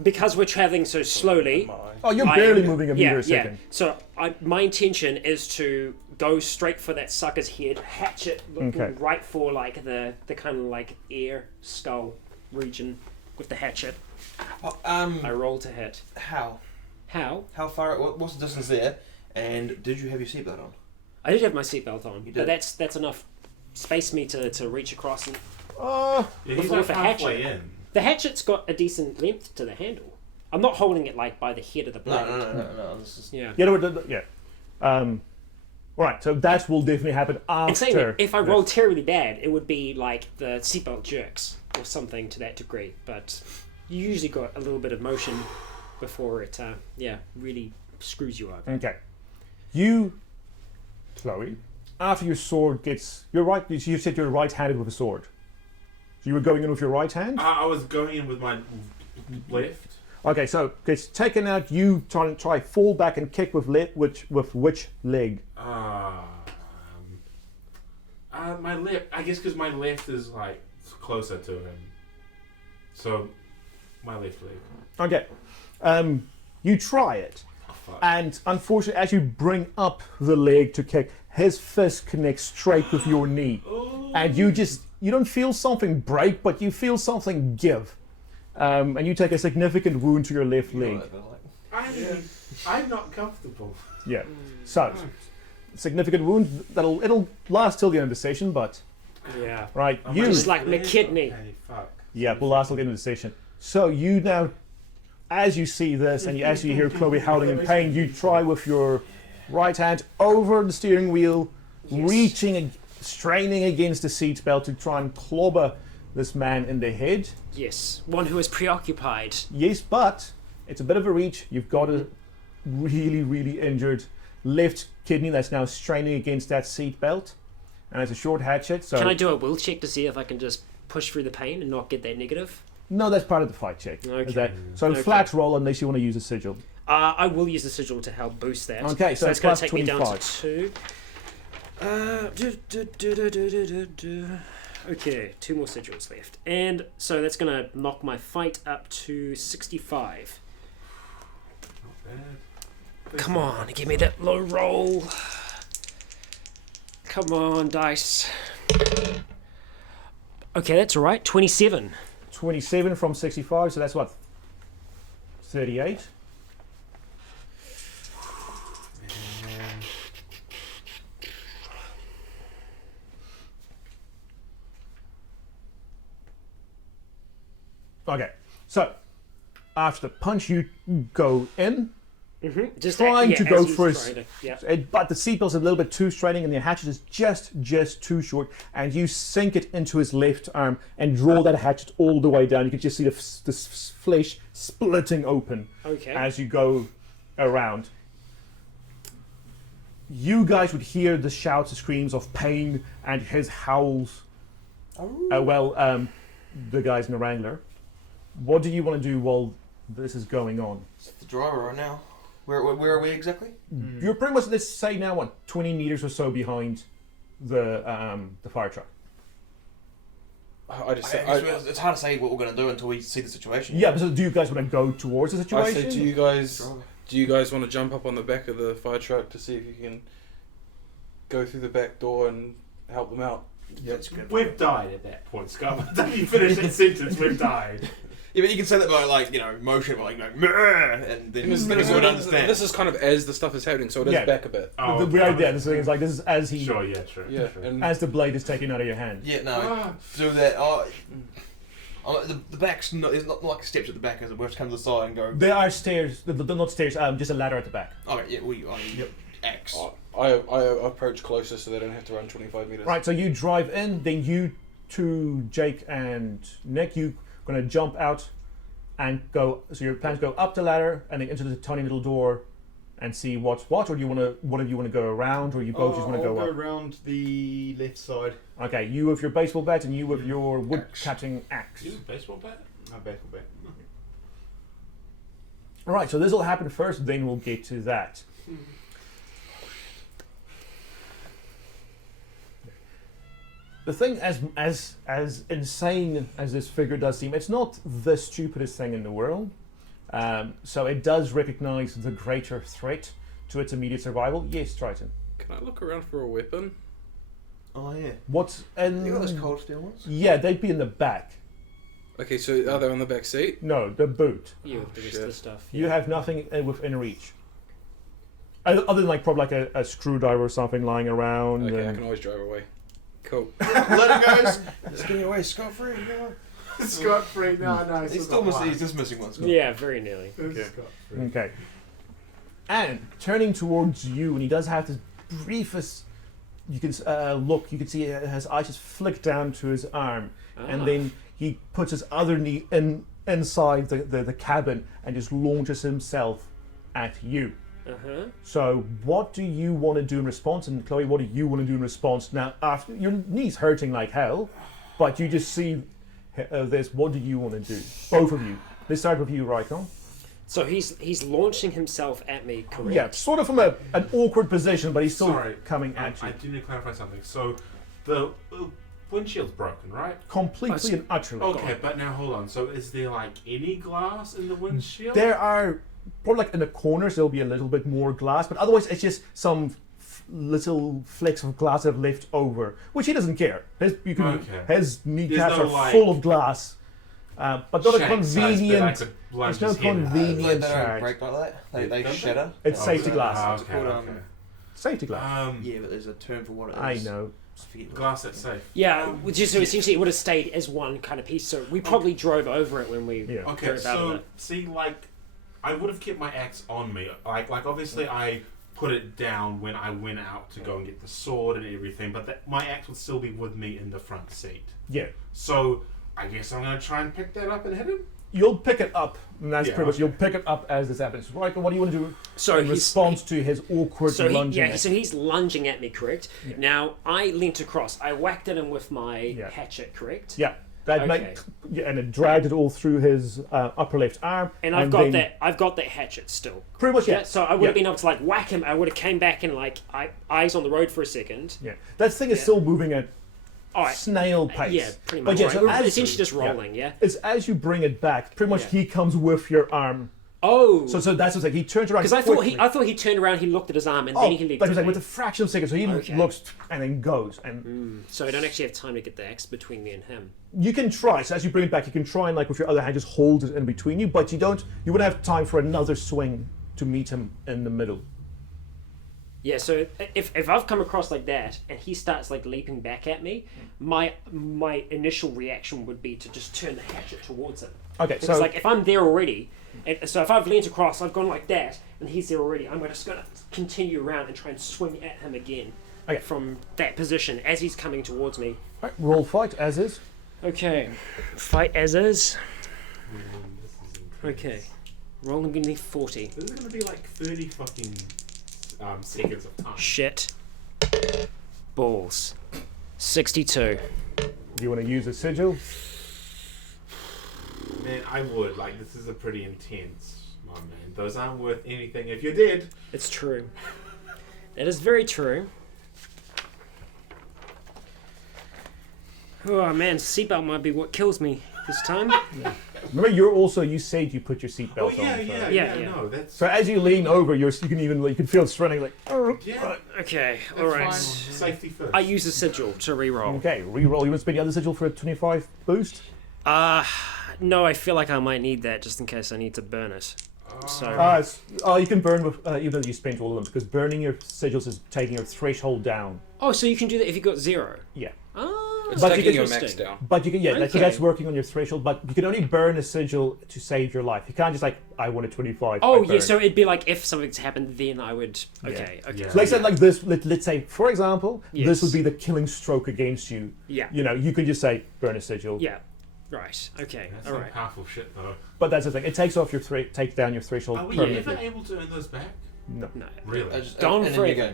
because we're traveling so slowly. Oh, you're barely moving a meter a second. So my intention is to go straight for that sucker's head, hatch it Okay. right for like the kind of like ear skull region with the hatchet. I roll to hit. How? How? How far? What's the distance there? And did you have your seatbelt on? I did have my seatbelt on, You but did? that's enough space me to reach across. And Yeah, he's Before like the halfway hatchet. in. the hatchet's got a decent length to the handle. I'm not holding it like by the head of the blade. No. This is... Yeah. Right, so that will definitely happen And saying that, after. if I rolled terribly bad, it would be like the seatbelt jerks or something to that degree. But you usually got a little bit of motion before it, really screws you over. Okay. You, Chloe, after your sword gets... You said you're right-handed with a sword. So you were going in with your right hand? I was going in with my left. Okay, so it's taken out. You try fall back and kick with which leg? My left. I guess because my left is like closer to him. So, my left leg. Okay. You try it. Oh, fuck. And unfortunately, as you bring up the leg to kick, his fist connects straight with your knee. And you don't feel something break, but you feel something give. And you take a significant wound to your left leg. I'm not comfortable. Yeah. So, significant wound. It'll last till the end of the session, but Yeah. right, Am you. I Just like left? McKidney. Okay, fuck. Yeah, will last till the end of the session. So you now, as you see this and as you hear Chloe howling in pain, you try with your right hand over the steering wheel, reaching and straining against the seatbelt to try and clobber this man in the head. Yes. One who is preoccupied. Yes, but it's a bit of a reach. You've got a really, really injured left kidney that's now straining against that seatbelt. And it's a short hatchet, so... Can I do a will check to see if I can just push through the pain and not get that negative? No, that's part of the fight check. Is Okay. that- So Okay. flat roll unless you want to use a sigil. I will use the sigil to help boost that. Okay, so that's it's going plus to take me down 25. to 2. Okay, 2 more sigils left. And so that's going to knock my fight up to 65. Not bad. Come on, give me that low roll. Come on, dice. Okay, that's alright. 27. 27 from 65, so that's what? 38? Okay, so after the punch, you go in, Just trying to as go he's for trying to- yeah. but the seatbelt's a little bit too straining and the hatchet is just too short, and you sink it into his left arm and draw that hatchet all the way down. You can just see this flesh splitting open Okay. as you go around. You guys would hear the shouts and screams of pain and his howls. The guys in the Wrangler. What do you want to do while this is going on? It's the driver right now. Where are we exactly? You're pretty much, let's say now, 20 meters or so behind the fire truck. It's hard to say what we're going to do until we see the situation. Yeah, but so do you guys want to go towards the I situation? say, do you guys want to jump up on the back of the fire truck to see if you can go through the back door and help them out? That's good. We've died at that point, Scott. By the time you finish that sentence, we've died. Yeah, but you can say that by motion, "Meh," and then people would understand. This is kind of as the stuff is happening, so it is Yeah. back a bit. Oh, The idea, the thing is like this is as he, Sure, yeah, true. Yeah, true. and as the blade is taken out of your hand. Yeah, no, Ah. do that. The back's not. It's not like steps at the back, as it. We have to come to the side and go. There are stairs. They're not stairs. Just a ladder at the back. Okay, yeah, X. I approach closer so they don't have to run 25 meters. Right. So you drive in. Then you two, Jake and Nick, you gonna jump out and go. So your plans go up the ladder and then into the tiny little door and see what's what, or do you want to? One of you want to go around, or you both just want to I'll go go up? around the left side. Okay, you with your baseball bat, and you with your wood cutting axe. You have a baseball bat? I'm back or back. All right, so this will happen first, then we'll get to that. The thing, as insane as this figure does seem, it's not the stupidest thing in the world. So it does recognize the greater threat to its immediate survival. Yes, Triton. Can I look around for a weapon? Oh yeah. What's in? You got those cold steel ones? Yeah, they'd be in the back. Okay, so are they on the back seat? No, the boot. You have the rest of the stuff. You have nothing within reach. Other than probably a screwdriver or something lying around. Okay, I can always drive away. Cool. Let it go. It's getting away scot free. Scot free. No. He's still missing. He's just missing one. Scott. Yeah, very nearly. Okay. And turning towards you, and he does have this briefest. You can look. You can see his eyes just flick down to his arm, and then he puts his other knee inside the cabin and just launches himself at you. So what do you want to do in response? And Chloe, what do you want to do in response? Now, after your knee's hurting like hell, but you just see this. What do you want to do? Both of you. Let's start with you, Rycon. So he's launching himself at me, correct? Yeah, sort of from an awkward position, but he's still coming at you. I do need to clarify something. So the windshield's broken, right? Completely and utterly. Okay, but now hold on. So is there any glass in the windshield? There are probably in the corners there'll be a little bit more glass, but otherwise it's just some little flecks of glass that have left over, which he doesn't care. His kneecaps are full of glass, but not a convenient. It's no convenient They don't shard. break like that. They shatter. It's safety glass. It's called Safety glass. yeah, but there's a term for what it is. I know. Glass that's safe. Yeah, so essentially it would have stayed as one kind of piece. So we probably drove over it when we Okay, drove out of so it. see, I would have kept my axe on me. Like obviously I put it down when I went out to go and get the sword and everything, but my axe would still be with me in the front seat. Yeah. So I guess I'm gonna try and pick that up and hit him. You'll pick it up, and that's pretty much. okay. You'll pick it up as this happens. Right, what do you want to do So in he's- response to his awkward lunging? So he's lunging at me, correct? Yeah. Now I leant across. I whacked at him with my Yeah. hatchet, correct? Yeah, that Okay. and it dragged it all through his upper left arm. And I've got then that hatchet still. Pretty much, yeah. So I would have been able to whack him. I would have came back and eyes on the road for a second. Yeah, that thing is still moving at All right. snail pace. Yeah, pretty But much. yeah, right. so as- Essentially just rolling. Yeah. It's as you bring it back. Pretty much, Yeah. he comes with your arm. Oh. So that's what's he turns around. Because I thought he turned around, he looked at his arm, and then he leaped. but he's at me. with a fraction of a second. So he Okay. looks and then goes, and So I don't actually have time to get the axe between me and him. you can try. So as you bring it back, you can try and with your other hand just hold it in between you, but you wouldn't have time for another swing to meet him in the middle. Yeah, so if I've come across like that and he starts leaping back at me, my initial reaction would be to just turn the hatchet towards him. Okay, Because so if I'm there already, so if I've leaned across, I've gone like that, and he's there already, I'm just going to continue around and try and swing at him again Okay. from that position as he's coming towards me. right, roll fight as is. Okay, fight as is. This is Okay, rolling beneath 40. This is gonna be 30 fucking seconds of time. Shit. Balls. 62. Do you want to use a sigil? Man, I would. This is a pretty intense one, man. Those aren't worth anything if you're dead. It's true. That is very true. Oh man, seatbelt might be what kills me this time. Remember, you said you put your seatbelt Oh, on. yeah, so- yeah, Yeah, yeah, yeah. no, that's... So as you lean over, you can feel it running yeah, Okay, that's alright. fine. Safety first. I use a sigil to re-roll. Okay, re-roll. You want to spend the other sigil for a 25 boost? No, I feel like I might need that just in case I need to burn it. So, You can burn with even though you spent all of them, because burning your sigils is taking your threshold down. oh, so you can do that if you got 0. Yeah, Oh, It's But you taking can- your max down. but you can Okay. that's working on your threshold. But you can only burn a sigil to save your life. You can't just I want a 25. Oh I yeah, burn. so it'd be if something's happened, then I would. Okay, okay. Yeah. So like I said, like this. Let's say, for example, Yes. this would be the killing stroke against you. Yeah. You could just say burn a sigil. Yeah. Right. Okay. That's All some right. powerful shit, though. But that's the thing. It takes down your threshold Are we permanently. ever able to earn those back? No. No. Really? Gone and then forever. you go.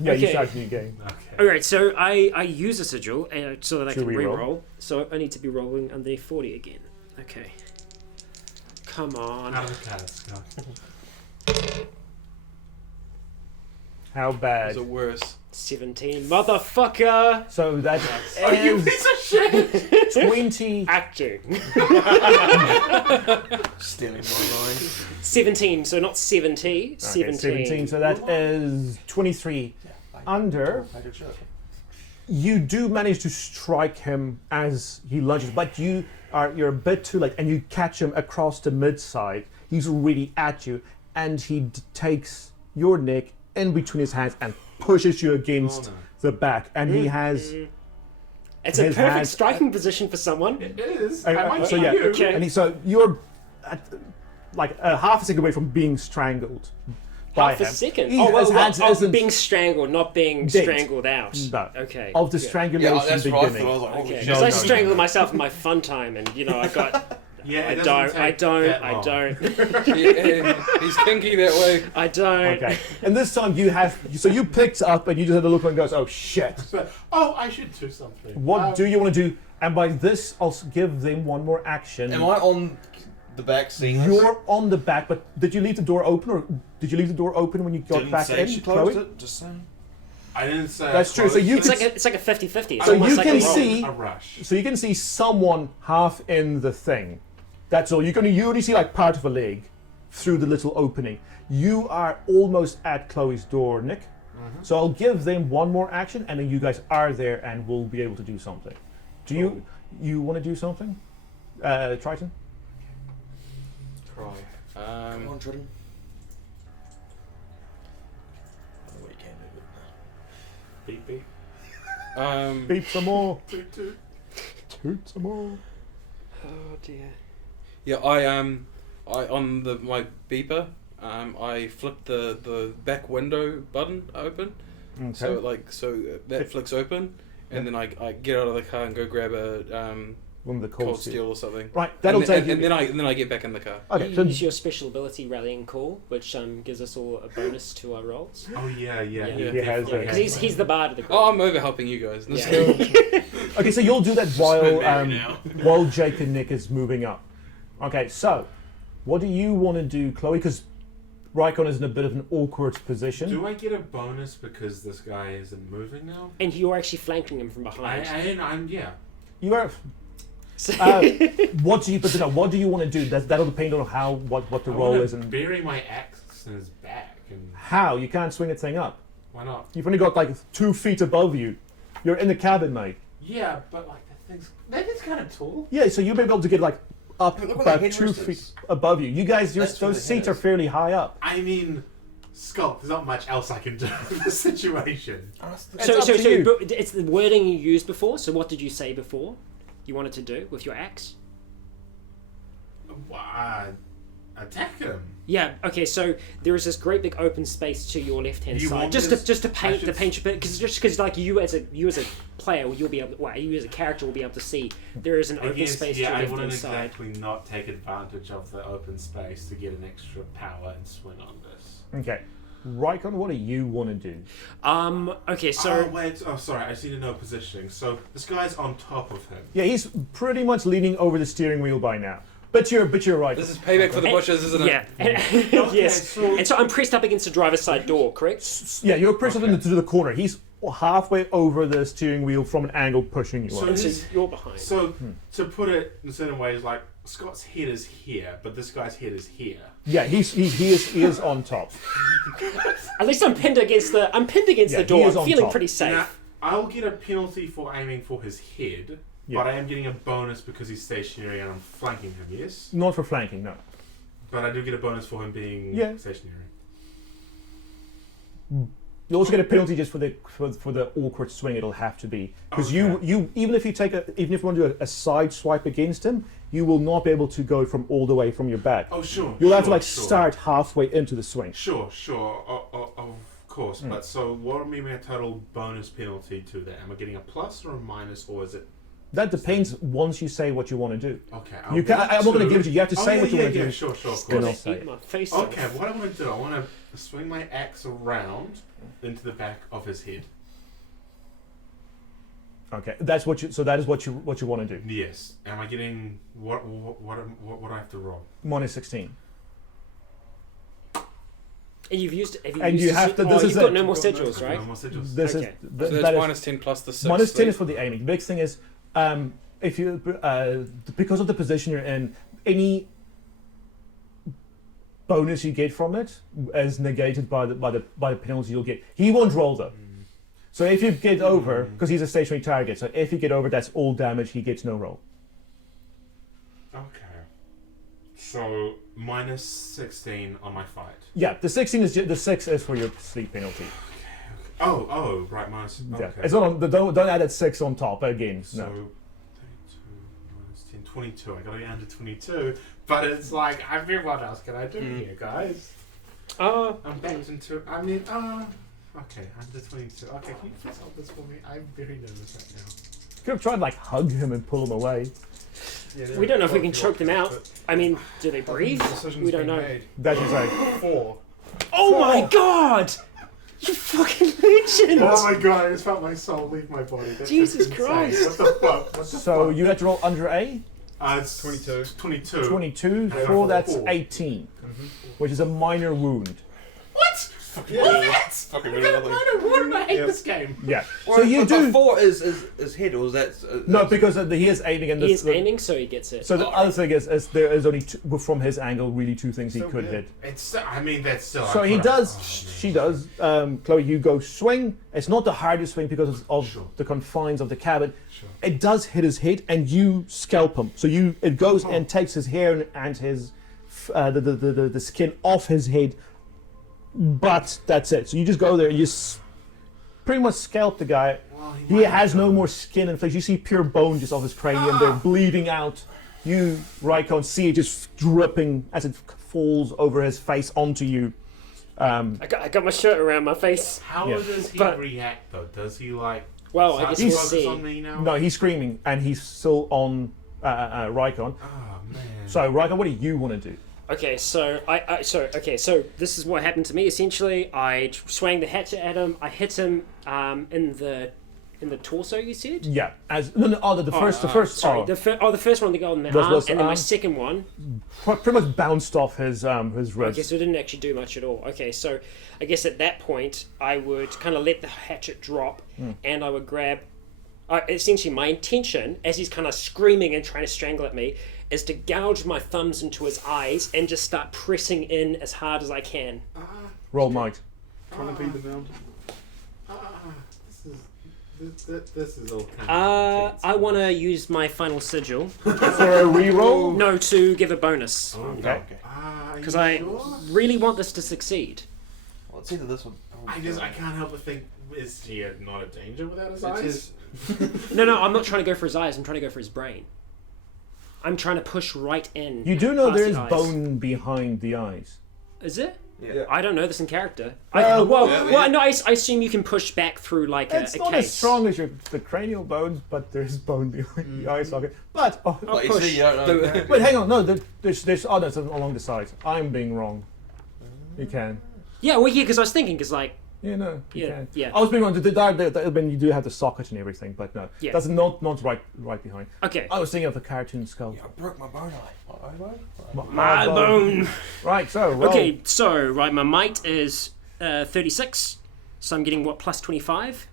Yeah, you Okay. start a new game. Okay. Alright, so I use a sigil so that I To can reroll. reroll. So I need to be rolling underneath 40 again. Okay. Come on. Out of the cards. Go. How bad? Is it worse? 17. Motherfucker! So that Oh, you is piece of shit! 20. Acting. Stealing my line. 17, so not 70. Okay, 17. 17. So that is 23 under. You do manage to strike him as he lunges, but you're a bit too late, and you catch him across the mid side. He's really at you, and he takes your neck in between his hands and pushes you against the back. And he has. It's a his perfect hands- striking position for someone. It is. Uh, I might so be yeah, you. Okay. and so you're at, like half a second away from being strangled by Half a him. second. He- Oh, well, his hands well, isn't being strangled, not being dead. strangled out. No. Okay. Of the good. strangulation Yeah, that's what I beginning. thought. I was like, holy Okay, shit. because No, I no, strangled no. myself in my fun time, and I got. Yeah, I it don't. doesn't I take don't. that I long. don't. Yeah, he's kinky that way. I don't. Okay, and this time you picked up and you just had a look and goes, oh shit. But, oh, I should do something. What do you want to do? And by this, I'll give them one more action. Am I on the back seeing this? You're on the back, but did you leave the door open, or did you leave the door open when you got Didn't back say in, she closed Chloe? it, just saying. I didn't say. That's true, so you It's can- like a 50-50. It's So almost you like can a roll. see- a rush. So you can see someone half in the thing. That's all. You only see like part of a leg through the little opening. You are almost at Chloe's door, Nick. So I'll give them one more action, and then you guys are there, and we'll be able to do something. Do you want to do something, Triton? Try. Come on, Tridden. Oh, wait, you can't move it. Beep beep. Beep some more. Toot toot. Toot some more. Oh dear. Yeah, I on my beeper, I flipped the back window button open, Okay. so that flicks open, and then I get out of the car and go grab a One of the cold cold steel or something. Right, that'll take you. and then I get back in the car. Okay, You so use your special ability, Rallying Call, which gives us all a bonus to our rolls. Oh yeah. Yeah. He has definitely a- Because he's the bard of the group. Oh, I'm over helping you guys. Let's Yeah. go. okay, so you'll do that Spend while Mary now. while Jake and Nick is moving up. Okay, so what do you want to do, Chloe? Because Rycon is in a bit of an awkward position. Do I get a bonus because this guy isn't moving now? And you're actually flanking him from behind. I'm yeah. You are. So- What do you? But no, what do you want to do? That'll depend on what the I role wanna is and bury my axe in his back, and how. You can't swing the thing up. why not? You've only got like 2 feet above you. You're in the cabin, mate. Yeah, but like that thing's kind of tall. Yeah, so you'll be able to get like up Look where about the 2 headrest feet is. above you. You guys, That's where those the head seats are is. fairly high up. I mean, Sculpt, there's not much else I can do in this situation. It's up to you. but it's the wording you used before. So what did you say before? You wanted to do with your axe? Attack him. Yeah. Okay. So there is this great big open space to your left hand You side, want just this- to paint I should the paint because like you as a player, you'll be able. You as a character will be able to see there is an open space to your I left wouldn't hand side. exactly not take advantage of the open space to get an extra power and swing on this. Okay. Rycon, what do you want to do? Okay. So oh wait, oh sorry, I just need to know positioning. So this guy's on top of him. Yeah, he's pretty much leaning over the steering wheel by now. But you're right. This is payback for the bushes, isn't it? yeah. Okay, yes. so- And so I'm pressed up against the driver's side door. Correct. Yeah, you're pressed up Okay. into the corner. He's halfway over the steering wheel from an angle pushing you So up. And so this- you're behind. So to put it in certain ways, like Scott's head is here, but this guy's head is here. Yeah, he is on top. At least I'm pinned against the Yeah, he door. is I'm on feeling top. pretty safe. Now, I'll get a penalty for aiming for his head, Yeah. but I am getting a bonus because he's stationary and I'm flanking him. Yes, Not for flanking, no. but I do get a bonus for him being Yeah. stationary. You also get a penalty just for the awkward swing. It'll have to be because Okay. you even if you want to do a side swipe against him, you will not be able to go from all the way from your back. Oh sure. You'll have to sure, like sure. start halfway into the swing. Sure, of course. Hmm. But so, what would be my total bonus penalty to that? Am I getting a plus or a minus, or is it? That depends once you say what you want to do. Okay. You can. I'm not going to give it to you. You have to say what you want to Yeah, do. sure. Then I'll Gonna say eat it. my face Okay, off. what I want to do, I want to swing my axe around into the back of his head. Okay, that's what you. So that is what you want to do. Yes. Am I getting what do I have to roll? Minus 16. And you've used. And you have to. This is you've got it. no more sigils, right? No more sigils. This Okay. is So that that's is minus 10 plus the 6. minus 10 sleep. is for the aiming. The big thing is, if you because of the position you're in, any bonus you get from it is negated by the penalty you'll get. He won't roll though. So if you get over, because he's a stationary target, so if you get over, that's all damage. He gets no roll. Okay. So minus 16 on my fight. Yeah, the 16 is the 6 is for your sleep penalty. Oh, right, minus. Okay. Yeah, it's not on. Don't add that 6 on top again. So, No. 32 minus 10, 22. I gotta get under 22. But it's like, I mean, what else can I do here, guys? I'm backed into. Okay, under 22. Okay, can you please hold this for me? I'm very nervous right now. Could have tried like hug him and pull him away. We don't know if we can choke them out. I mean, do they breathe? We don't know. That's just like 4. Oh my god! You fucking legend! Oh my god, I just felt my soul leave my body. That's Jesus insane. Christ. What the fuck? What the so. fuck? You had to roll under A. It's 22. 22. 22. I got 4. That's 4. 18, which is a minor wound. What? Yeah. Fucking I got a minor wound. I hate this game. Yeah. Well, So you but do 4 is head, or is that? no, because he is aiming and He is aiming, so he gets it. So the other thing is there is only from his angle really 2 things he So could good. hit. It's. I mean, that's still. So he does. She does. Chloe, you go swing. It's not the hardest swing because of Sure. the confines of the cabin. Sure. It does hit his head, and you scalp him. So it goes and takes his hair and his the skin off his head. But that's it. So you just go there and you pretty much scalp the guy. Well, He has no more skin and flesh. You see pure bone just off his cranium. They're bleeding out. You, Rycon, see it just dripping as it falls over his face onto you. I got my shirt around my face. How Yeah. does he But- react though? Does he like? Well, I start guess to we'll focus see. on me now? No, he's screaming and he's still on Rycon. Oh man. So, Rycon, what do you want to do? Okay, so so this is what happened to me. Essentially, I swang the hatchet at him. I hit him in the torso. You said. Yeah, the first. Sorry, the first one, the guy on the Was- arm, was and then my arm? second one. pretty much bounced off his ribs. Okay, so it didn't actually do much at all. Okay, so I guess at that point I would kind of let the hatchet drop, and I would grab. Essentially, my intention, as he's kind of screaming and trying to strangle at me, is to gouge my thumbs into his eyes and just start pressing in as hard as I can. Roll might. Trying to beat the mountain. This is all kind of I want to use my final sigil. For a reroll? No, to give a bonus. Okay. Because I really want this to succeed. Well, it's either this one. I can't help but think, is he not a danger without his It eyes? is. No, I'm not trying to go for his eyes. I'm trying to go for his brain. I'm trying to push right in. You do know past there the is eyes. bone behind the eyes. Is it? Yeah. I don't know this in character. Well, No, I assume you can push back through like It's a not case. as strong as the cranial bones, but there's bone behind the eye socket. But But you push. see, you don't know. wait, hang on. No, there's others along the sides. I'm being wrong. You can. Yeah, well, yeah, because I was thinking, because like, Yeah, no, you Yeah, can. yeah. I was being wrong. When you do have the socket and everything, but no, Yeah. that's not right behind. okay, I was thinking of the cartoon skull. I broke my bone eye. My eyebone? my bone. Right, so roll. Okay, so right, my might is 36, so I'm getting what, plus 25.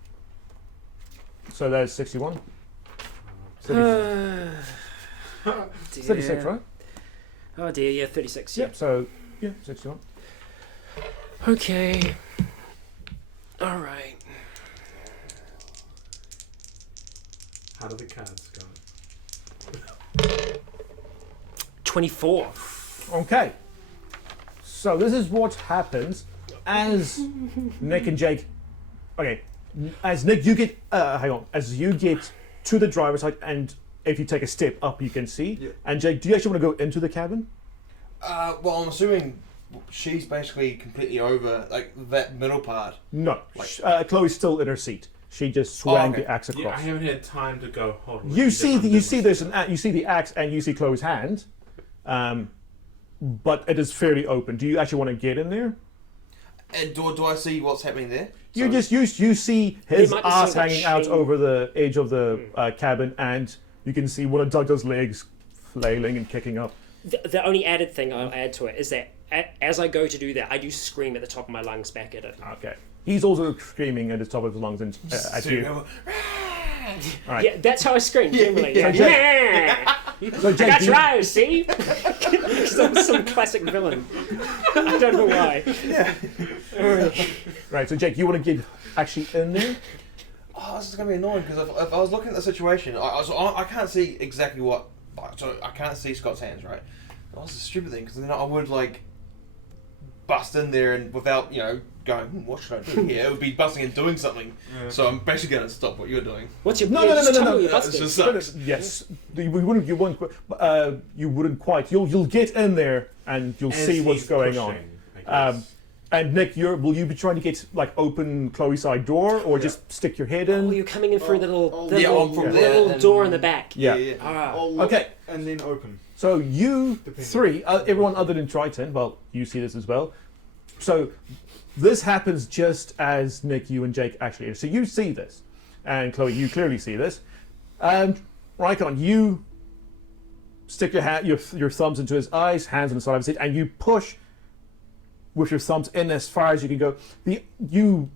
So there's 61. 36, right? Oh dear, yeah, 36. Yeah. Yep. So yeah, 61. Okay. All right. How do the cards go? 24. Okay. So this is what happens as Nick and Jake. Okay, as Nick, you get. Hang on. As you get to the driver's side, and if you take a step up, you can see. Yeah. And Jake, do you actually want to go into the cabin? Well, I'm assuming she's basically completely over, like, that middle part. No. Like- Chloe's still in her seat. She just swung okay. the axe Yeah, I across. haven't had time to go. Hold on. You see there's you see the axe and you see Chloe's hand, but it is fairly open. Do you actually want to get in there? And do I see what's happening there? You see his might be ass sort of hanging out chain- over the edge of the cabin, and you can see one of Douglas' legs flailing and kicking up. The only added thing I'll add to it is that as I go to do that, I do scream at the top of my lungs back at it. Okay. He's also screaming at the top of his lungs and, at you. Right. Yeah, that's how I scream generally. yeah. Yeah. So I Jake, got you- your eyes, see? some classic villain. I don't know why. Right, so Jake, you want to get actually in there? Oh, this is going to be annoying because if I was looking at the situation, I can't see exactly what. So I can't see Scott's hands, right? Oh, that's a stupid thing because then I would like bust in there and without going, what should I do here? It would be busting and doing something. So I'm basically going to stop what you're doing. What's your No. just tell me you're It busted. just sucks. Yes, you wouldn't quite. You'll get in there and you'll As see what's he's going on. pushing, I guess. And Nick, will you be trying to get like open Chloe's side door, or just stick your head in? Oh, you're coming in through the little, Yeah, little, from the there little and- door in the back. Yeah. Ah. I'll look Okay. and then open. So you Depending. three, everyone other than Triton, well, you see this as well. So this happens just as Nick, you and Jake actually. So you see this, and Chloe, you clearly see this. And Rycon, you stick your thumbs into his eyes, hands on the side of his head, and you push with your thumbs in as far as you can go. You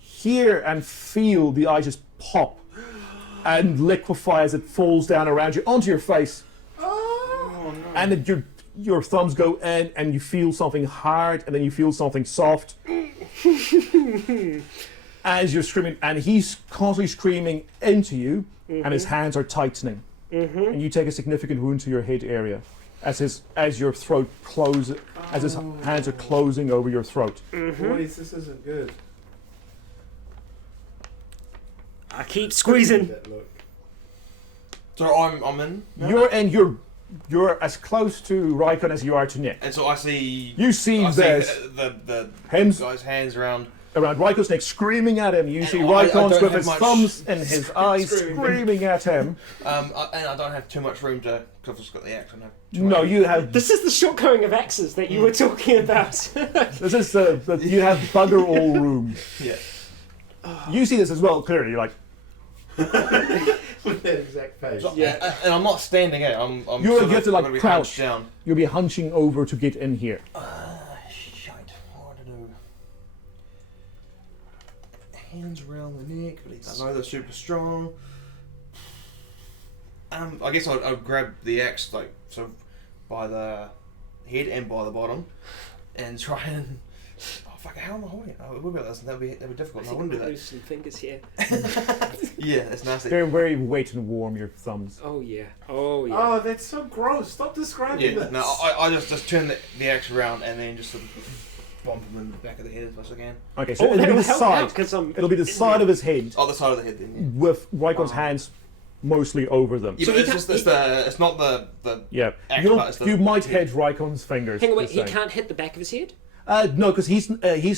hear and feel the eye just pop and liquefy as it falls down around you onto your face. Oh no. And then your thumbs go in and you feel something hard and then you feel something soft as you're screaming, and he's constantly screaming into you and his hands are tightening and you take a significant wound to your head area as your throat closes, as his hands are closing over your throat. Boys, this isn't good. I keep squeezing. That look. So I'm in, You're as close to Rycon as you are to Nick. and so I see. You see I see this the Hem's guy's hands around. around Rycon's neck, screaming at him. You see I Rycon's don't with have his much- thumbs in his eyes, screaming at him. And I don't have too much room to because I've just got the axe. I don't have too No, much. you have. This is the shortcoming of axes that you were talking about. This is you have bugger all room. Yeah. You see this as well clearly. Like With that exact face. So, and I'm not standing out. I'm You sort of have to, like, gonna be crouch. hunched down. you'll be hunching over to get in here. Shite. What to do? Hands around the neck, but I know they're super strong. I guess I'd grab the axe like so by the head and by the bottom, and try and. Oh fuck! How am I holding it? Oh, it would be like this. That'd be difficult. I wouldn't do lose that. some fingers here. Yeah, that's nasty. They're very wet and warm. Your thumbs. Oh yeah. Oh yeah. Oh, that's so gross. Stop describing Yeah, this. no, I just turn the axe around and then just sort of bump him in the back of the head as much as I can. Okay, so Oh, it'll be that'll the help side. out, 'cause I'm It'll be the in side there. of his head Oh, the side of the head then. with Rycon's hands mostly over them. Yeah, So but he it's can't- just it's not the Yeah, Axe you, part is the- you might hit Rycon's fingers. Hang on, wait. the He same. can't hit the back of his head. No, because he's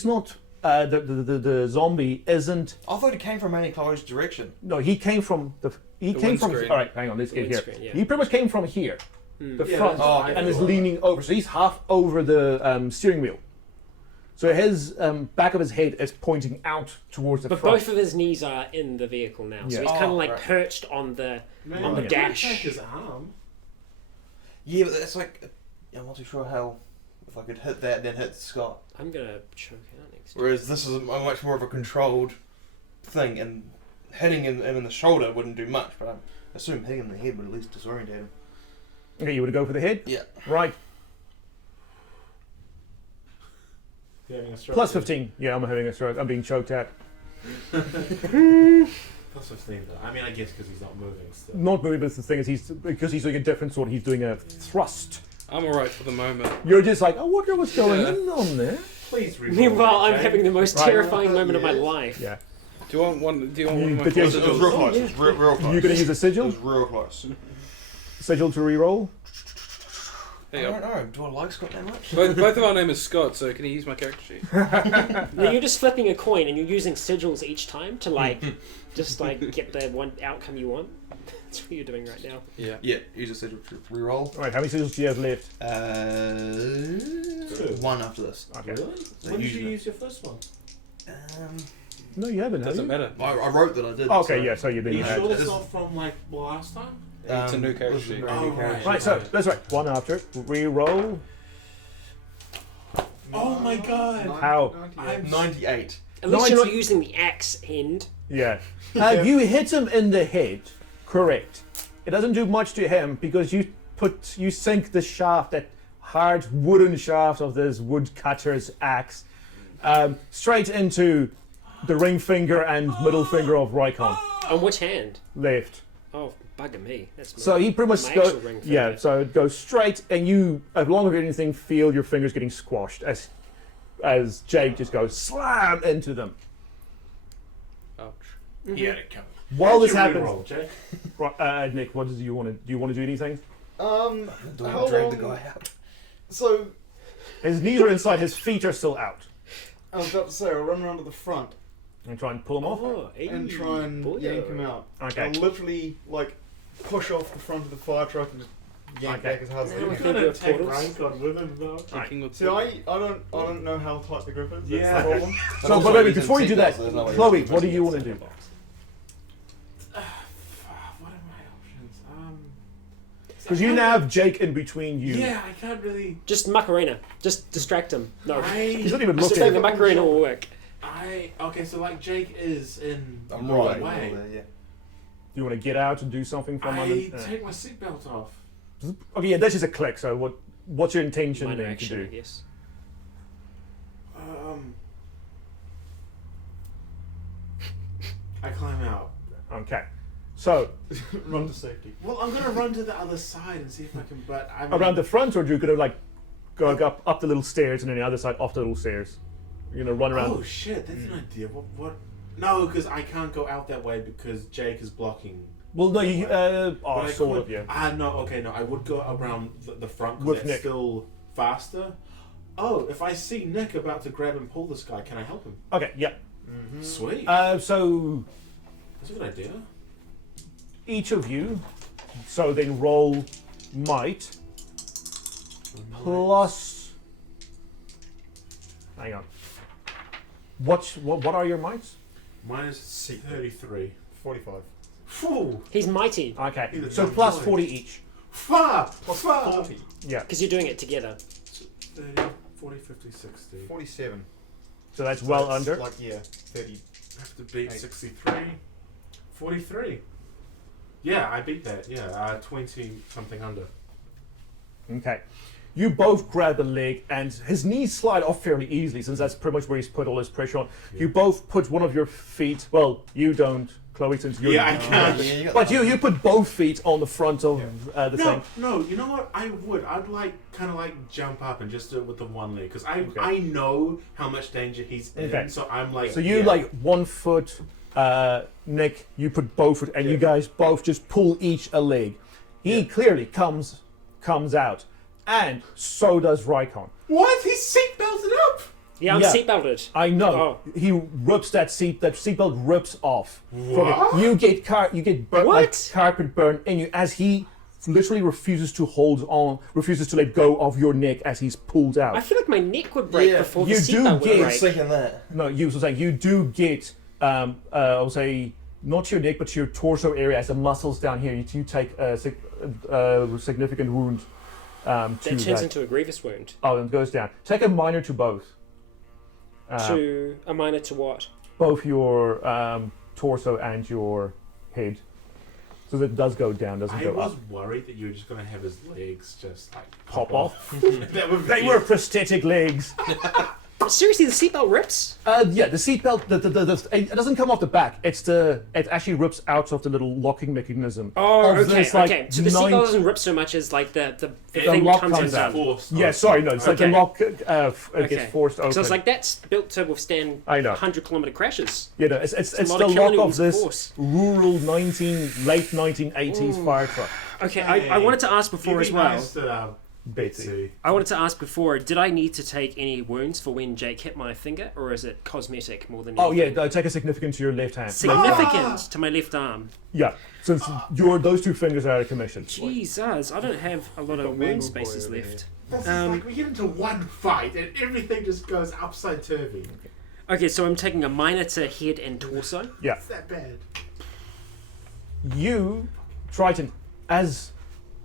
not. The zombie isn't. I thought it came from Annie Chloe's direction. No, he came from the. He came from. windscreen. All right, hang on. Let's The get here. windscreen, yeah. He pretty much came from here, the Yeah, front, that's what I and is thought. leaning over. So he's half over the steering wheel. So his back of his head is pointing out towards the But front. both of his knees are in the vehicle now, so Yeah. he's kind of Oh, like right. perched on the Man, on the I can't dash. take his arm. Yeah, but it's like I'm not too sure how if I could hit that then hit Scott. I'm gonna choke out next. Whereas this is a much more of a controlled thing, and hitting him in the shoulder wouldn't do much. But I assume hitting him in the head would at least disorientate him. Okay, you want to go for the head? Yeah. Right. You're having a stroke. Plus 15. Yeah, I'm having a stroke. I'm being choked at. Plus 15 though. I mean, I guess because he's not moving still. Not moving, but the thing is, because he's doing a different sort. He's doing a thrust. I'm alright for the moment. You're just like, I wonder what's going Yeah. on there. Please reroll. Meanwhile, I'm okay? having the most Right. terrifying moment of my Yes. life. Yeah. Do you want one? Do you want one of my But yes, It was real close. It was real close. You're going to use a It sigil? was real close. Sigil to reroll? I There you don't go. know. Do I like Scott that much? Both of our name is Scott, so can you use my character sheet? No, you're just flipping a coin and you're using sigils each time to like Just like get the one outcome you want. That's what you're doing right now. Yeah. Yeah, you just said reroll. Alright, how many sigils do you have left? One after this. Okay. Really? So When did you usually- use your first one? No, you haven't, have Doesn't you? matter. I wrote that I did. Oh, okay, yeah, so you Are didn't you have. sure that's This- not from like last time? It's a new character this is sheet. a brand new Oh, character Right, so sheet. that's right. One after. Reroll. Oh my god! How? I'm 98. At least you're 90 not using the axe end. Yeah. You hit him in the head. Correct. It doesn't do much to him because you sink the shaft, that hard wooden shaft of this woodcutter's axe, straight into the ring finger and middle finger of Rycon. On which hand? Left. Oh, bugger me. That's So he pretty much my goes. actual ring Yeah. finger. So it goes straight, and you, as long as anything, feel your fingers getting squashed as Jake just goes slam into them. Ouch. He had it coming. While this How's your happens, reroll, Jake? Nick, what do you want to do? You want to do anything? Do How I drag long? the guy out? So His knees are inside. His feet are still out. I was about to say, I'll run around to the front And try and pull him off. Oh, and try and yank him out. Okay. I'll literally like push off the front of the fire truck and just yank Okay. back as hard as I Now I can. think Gonna you're take quarters. Rycon with him though. Thinking with See, I don't know how tight the grip is. That's Yeah. the problem. So, also but wait, he's in before you do that, seatbelts, so there's no way Chloe, he's what do you pressing want to do? What are my options? Because you now have Jake in between you. Yeah, I can't really. Just Macarena. Just distract him. No. He's not even Just looking. saying the Macarena will work. Okay, so like Jake is in I'm the right. way. Yeah. Do you want to get out and do something from under? I take my seatbelt off. Okay, yeah, that's just a click. So what's your intention Minor then to action, I do? guess. I climb out. Okay. So Run to safety. Well, I'm gonna run to the other side and see if I can. But I mean, around the front, or do you gonna like go up the little stairs and then the other side off the little stairs? You're gonna run around. Oh shit, that's an idea. What? No, because I can't go out that way because Jake is blocking. Well, no, you. But I Sort could- of, yeah. No, okay, no. I would go around the front With because Nick. that's still faster. Oh, if I see Nick about to grab and pull this guy, can I help him? Okay, yeah. Sweet. So That's a good idea. each of you, so then roll might plus. Hang on. What are your mights? Mine is 33. 45. Phew. He's mighty Okay, Either so jump plus joint. 40 each. Far. Plus Far. 40. Yeah, because you're doing it together. 30, 40, 50, 60. 47. so that's well That's under. Like, yeah, 30. I have to beat Eight. 63. 43. Yeah, I beat that. Yeah, 20 something under. Okay. You both grab a leg, and his knees slide off fairly easily, since that's pretty much where he's put all his pressure on. You both put one of your feet. Well, you don't, Chloe, since you're. Yeah, I can't. Yeah, you got But that. you put both feet on the front of the No, thing. no. You know what? I would. I'd like kind of like jump up and just do it with the one leg because Okay. I know how much danger he's in. Okay. So I'm like. So you yeah. like 1 foot, Nick. You put both foot, and you guys both just pull each a leg. He clearly comes out, and so does Rycon. What? He's seatbelted up. Yeah, I'm Yeah. seatbelted. I know. Oh. He rips that seat. That seatbelt rips off. From What? it. You get burnt, like What? carpet burn in you as he literally refuses to hold on, refuses to let go of your neck as he's pulled out. I feel like my neck would break Yeah, before the you do seatbelt would get- I was break. thinking that. No, you was saying you do get, I'll say, not your neck, but your torso area as the muscles down here. You take a significant wound to That turns that. into a grievous wound. Oh, and it goes down. Take a minor to both. To a minor to what? Both your torso and your head. So that does go down, doesn't I go was up. worried that you were just gonna have his legs just like Pop off. That would They be- were prosthetic legs. Seriously, the seatbelt rips? Yeah, the seatbelt, it doesn't come off the back. It actually rips out of the little locking mechanism. Oh, Of okay, this, like, okay. So the nine- seatbelt doesn't rip so much as like the The thing lock comes comes out. out. Forced. Yeah, sorry, no, it's like the Okay. lock it Okay. gets forced open. So it's like that's built to withstand I know. 100-kilometer crashes. You know, it's a lot the of lock kilonewtons of of this force. rural late 1980s fire truck. Okay, I wanted to ask before You'd as be well. nice to Betsy. I wanted to ask before, did I need to take any wounds for when Jake hit my finger, or is it cosmetic more than Oh anything? yeah, take a significant to your left hand. Significant to my left arm. Yeah, since those two fingers are out of commission. Jesus, I don't have a lot of Got mangled wound spaces boy over left. That's just like we get into one fight and everything just goes upside turvy. Okay, so I'm taking a minor to head and torso. Yeah. It's that bad. You, Triton, as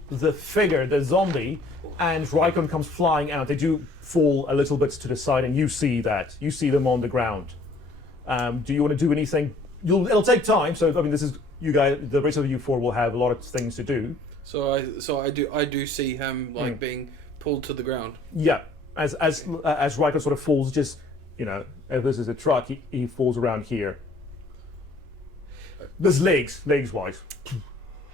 the figure, the zombie, and Rycon comes flying out, they do fall a little bit to the side, and you see that. You see them on the ground. Do you want to do anything? It'll take time, so I mean, this is you guys. The rest of you four will have a lot of things to do. So I do see him like being pulled to the ground. Yeah, as Rycon sort of falls, just if this is a truck, he falls around here. There's legs wise.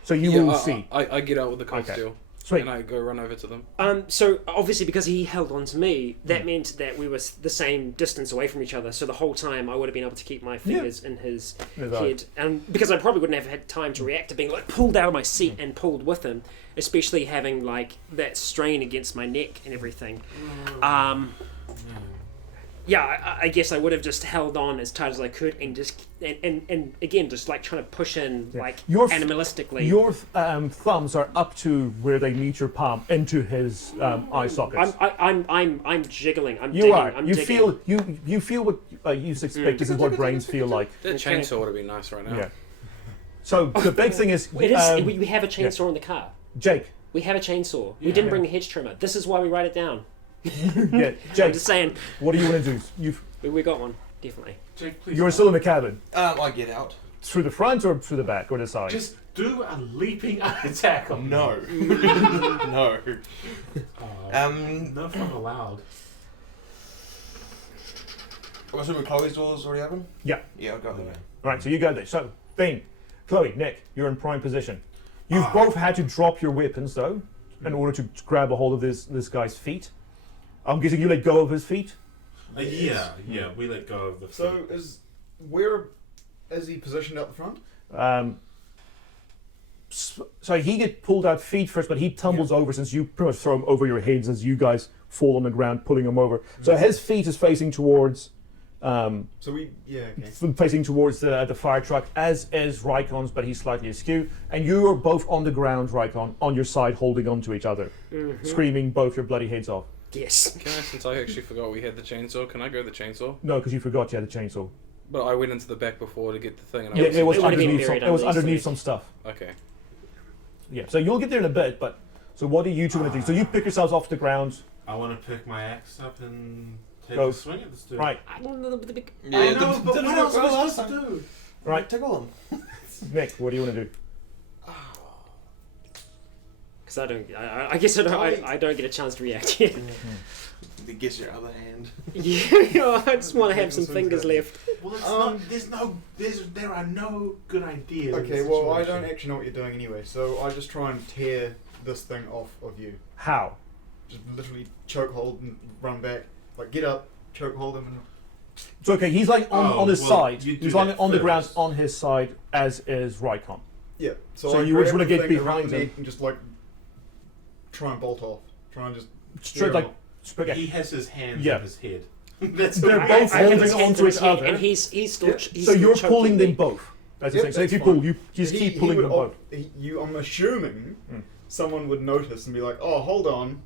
So you will see. I get out with the cold Okay. steel. Sweet. And I go run over to them. So obviously because he held on to me, that meant that we were the same distance away from each other. So the whole time I would have been able to keep my fingers in his head, and because I probably wouldn't have had time to react to being like pulled out of my seat and pulled with him, especially having like that strain against my neck and everything. Yeah, I guess I would have just held on as tight as I could and just and again just like trying to push in like animalistically. Your thumbs are up to where they meet your palm into his eye sockets. I'm jiggling. I'm You digging. are. I'm You digging. feel you feel what you suspect. This is what brains feel like. That chainsaw would have been nice right now. Yeah. So the big thing is, It is. We have a chainsaw in the car. Jake. We have a chainsaw. We didn't bring the hedge trimmer. This is why we write it down. Yeah, I'm Jake. just saying. What do you want to do? We got one, definitely. Jake, please. You're still in the cabin. I get out. Through the front or through the back or the side? Just do a leaping attack on No. No. No fun allowed. I'm assuming Chloe's door's already open? Yeah. Yeah, I'll go there. Right, so you go there. So, Thane, Chloe, Nick, you're in prime position. You've both had to drop your weapons, though, in order to grab a hold of this guy's feet. I'm guessing you let go of his feet? Yeah, we let go of the feet. So is he positioned out the front? So he get pulled out feet first, but he tumbles over since you pretty much throw him over your heads as you guys fall on the ground, pulling him over. So his feet is facing towards... facing towards the fire truck, as is Rycon's, but he's slightly askew. And you are both on the ground, Rycon, on your side, holding on to each other, screaming both your bloody heads off. Yes. Can I, since I actually forgot we had the chainsaw, can I go the chainsaw? No, because you forgot you had the chainsaw. But I went into the back before to get the thing. And Yeah, it was it would have been underneath. buried It was underneath underneath something. some stuff. Okay. Yeah, so you'll get there in a bit. But so what do you two want to do? So you pick yourselves off the ground, I want to pick my axe up and take Go. a swing at this dude. right? I don't know the big. I know, but didn't what work else am well I last supposed to do? Right. Tickle him. Nick, what do you want to do? Because I guess I don't get a chance to react yet. It gets your other hand. Yeah, I just want to have some fingers left. Well, it's not. There are no good ideas. in Okay, this well I situation. don't actually know what you're doing anyway, so I just try and tear this thing off of you. How? Just literally choke hold and run back. Like get up, choke hold him, and It's okay. He's like on his well, side. you do He's lying that on the ground first. on his side, as is Rycon. yeah. So I you would grab wanna the get thing around behind the him. neck and just like try and bolt off. Try and just Straight tear like him off. spaghetti. He has his hands Yeah. on his head. That's They're what both I have holding his hands onto on his each head, other. and he's still. Yeah. He's So still you're choking pulling me. them both. That's the Yep, thing. So if that's you fine. pull, you just keep He pulling would them both. I'm assuming someone would notice and be like, "Oh, hold on."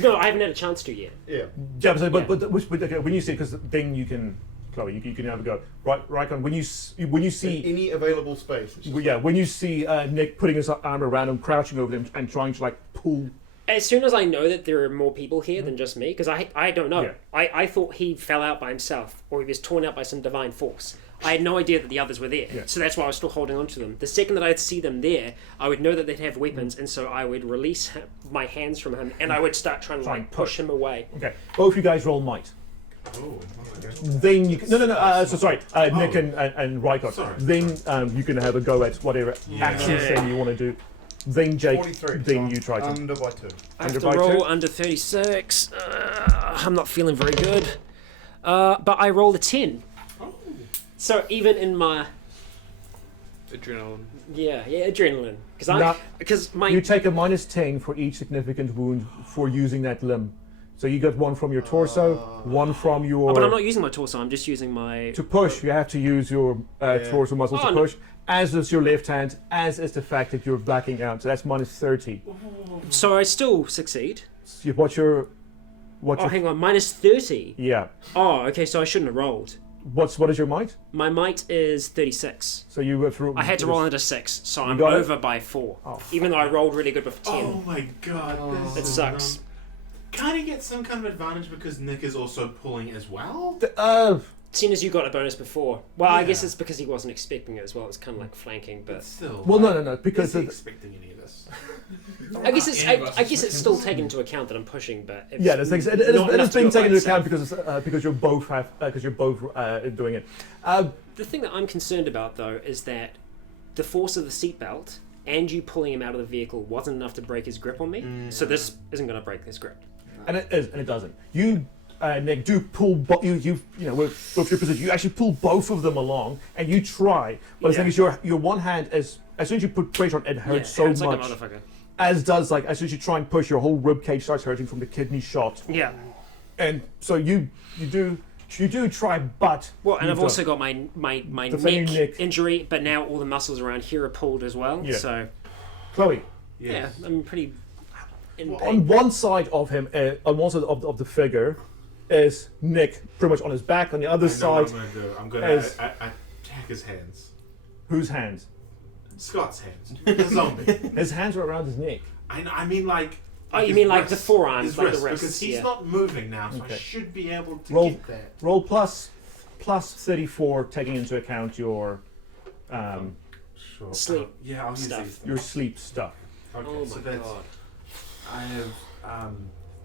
No, I haven't had a chance to yet. Yeah. Yeah, but, Yeah. but okay, when you see, because then you can, Chloe, you can have a go. Right, Rycon, when you see, Any available space. It's just yeah, when you see Nick putting his arm around him, crouching over them, and trying to like pull. As soon as I know that there are more people here than just me, because I don't know. Yeah. I thought he fell out by himself, or he was torn out by some divine force. I had no idea that the others were there, Yeah. so that's why I was still holding on to them. The second that I'd see them there, I would know that they'd have weapons, and so I would release my hands from him, and I would start trying to Try and like push him away. Okay, both you guys roll might. Oh, okay. Then you can, no. So sorry, Nick and Rycon. Sorry. Then you can have a go at whatever action Okay. thing you want to do. Then Jake, 43. then so you try to. under by 2. I have Under to by roll two? under 36. I'm not feeling very good. But I rolled a 10. Oh. So even in my... Adrenaline. Yeah, adrenaline. Now, Because my You take a -10 for each significant wound for using that limb. So you get one from your torso, one from your. Oh, but I'm not using my torso. I'm just using my. To push, you have to use your torso muscles Oh, to no. push, as is your left hand, as is the fact that you're blacking out. So that's -30. So I still succeed. So what's your. Oh, hang on, -30. Yeah. Oh, okay. So I shouldn't have rolled. What is your might? My might is 36. So you have to. I had to roll under 6, so I'm got it? over by 4. Oh, Even though I rolled really good with 10. Oh my god, this It is sucks. dumb. Can't he get some kind of advantage because Nick is also pulling as well? Seeing as you got a bonus before. Well, I Yeah. guess it's because he wasn't expecting it as well. It's kind of like flanking, but Still. Well, like, no, because is he the, expecting any of this? I guess it's still taken into account that I'm pushing. But it's yeah, it is not being enough to taken do it by into account itself. because you're both doing it. The thing that I'm concerned about though is that the force of the seatbelt and you pulling him out of the vehicle wasn't enough to break his grip on me. So this isn't going to break his grip. And it is, and it doesn't. You, Nick, do pull. You know, with your position, you actually pull both of them along, and you try. But the thing is, your one hand is as soon as you put pressure on, it hurts so hurts like much. a motherfucker. As does as soon as you try and push, your whole rib cage starts hurting from the kidney shot. Yeah. And so you do try, but Well, and you I've don't. also got my The thing neck neck. injury, but now all the muscles around here are pulled as well. Yeah. So Chloe. yeah, I'm pretty in pain. On one side of him, on one side of the figure, is Nick, pretty much on his back. On the other I know what side, I'm going to do. I'm going is- to attack his hands. whose hands? Scott's hands. The zombie. His hands are around his neck. I mean like. Oh, you his mean like the wrists. forearms, His like the wrists, wrists, because he's yeah. not moving now, so I Okay. should be able to Roll- get that. Roll plus 34, taking into account your Sure. Sleep Yeah, I'll use stuff. these. your sleep stuff. Okay, Oh so my that's god. I have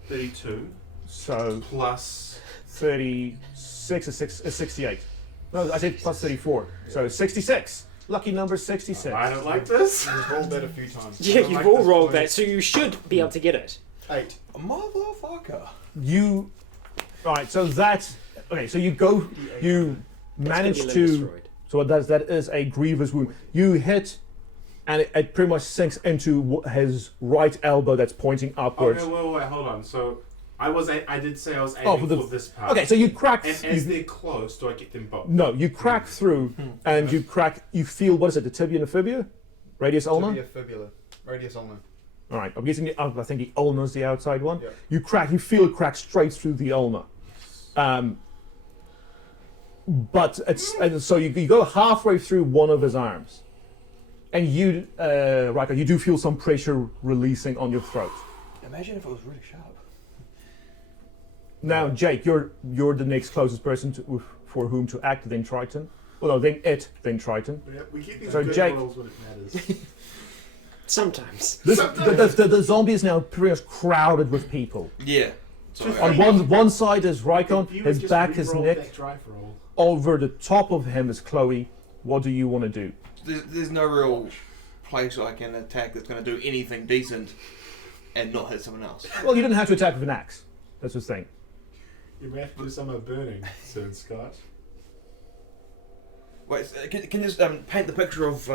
32 So plus 36 is 68. No, I said plus 34. So 66. Lucky number 66. I don't like this. Just rolled that a few times. Yeah, don't you've like all this rolled point. that, so you should be able to get it. 8. Motherfucker. You. Alright, so that's. Okay, so you go. You It's manage gonna be limb to. destroyed. So that is a grievous wound. You hit, and it pretty much sinks into his right elbow that's pointing upwards. Okay, wait, hold on. So I did say I was aiming Oh, for, for this part. Okay, so you crack. And as they're close, do I get them both? No, you crack through, and you crack. You feel what is it? The tibia and the fibia, radius ulna. Tibia fibula. Radius ulna. All right, I'm guessing. I think the ulna's the outside one. Yeah. You crack. You feel it crack straight through the ulna. But it's and so you go halfway through one of his arms, and you, Rycon, you do feel some pressure releasing on your throat. Imagine if it was really sharp. Now, Jake, you're the next closest person for whom to act. Then Triton. Well, no, then Triton. Yeah, we get these So, good Jake- rolls when it matters. Sometimes. The zombie is now pretty much crowded with people. Yeah. Sorry. On one side is Rycon, If you his would just back is re-roll Nick. that drive roll. Over the top of him is Chloe. What do you want to do? There's no real place I can attack that's going to do anything decent and not hit someone else. Well, you didn't have to attack with an axe. That's the thing. You may have to do some burning soon, Scott. Wait, can you just paint the picture of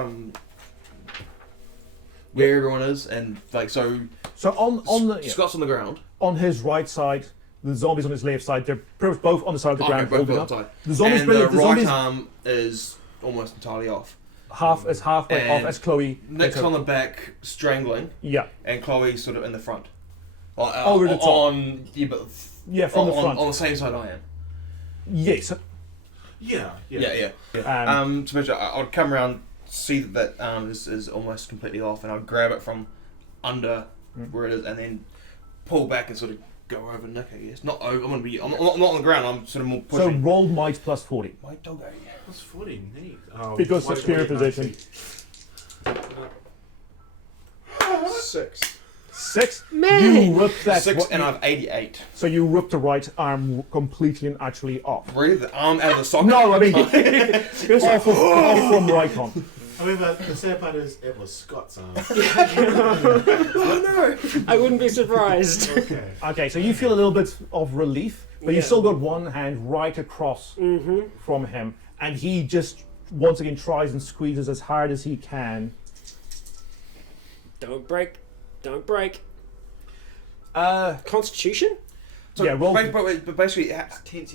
where everyone is and like so? So on the Scott's on the ground. on his right side, the zombies on his left side. They're pretty much both on the side of the ground, both holding on up. the side. The zombies, And the the right zombies arm is almost entirely off. halfway off And as Chloe. Nick's takes on her- the back strangling, Yeah, and Chloe's sort of in the front. Over the top. On yeah, but yeah, from the front. on the same side I am. Yes. Yeah. Yeah. To measure, I'd come around, see that arm is almost completely off, and I'd grab it from under where it is, and then pull back and sort of go over Nick. I guess not over. I'm not on the ground. I'm sort of more So pushing. roll might plus 40 My dog. What's 40 neat? Oh, because wait, superior wait, no, position. see. 6. 6. Man! You rip that. 6 and I've 88. So you rip the right arm completely and actually off. Really, the arm out of the socket. No, I mean off from Rycon. However, the sad part is it was Scott's arm. Oh no! I wouldn't be surprised. Okay. Okay, so you feel a little bit of relief, but you Yeah. still got one hand right across from him, and he just once again tries and squeezes as hard as he can. Don't break. Don't break. Constitution? So Yeah, roll- but basically,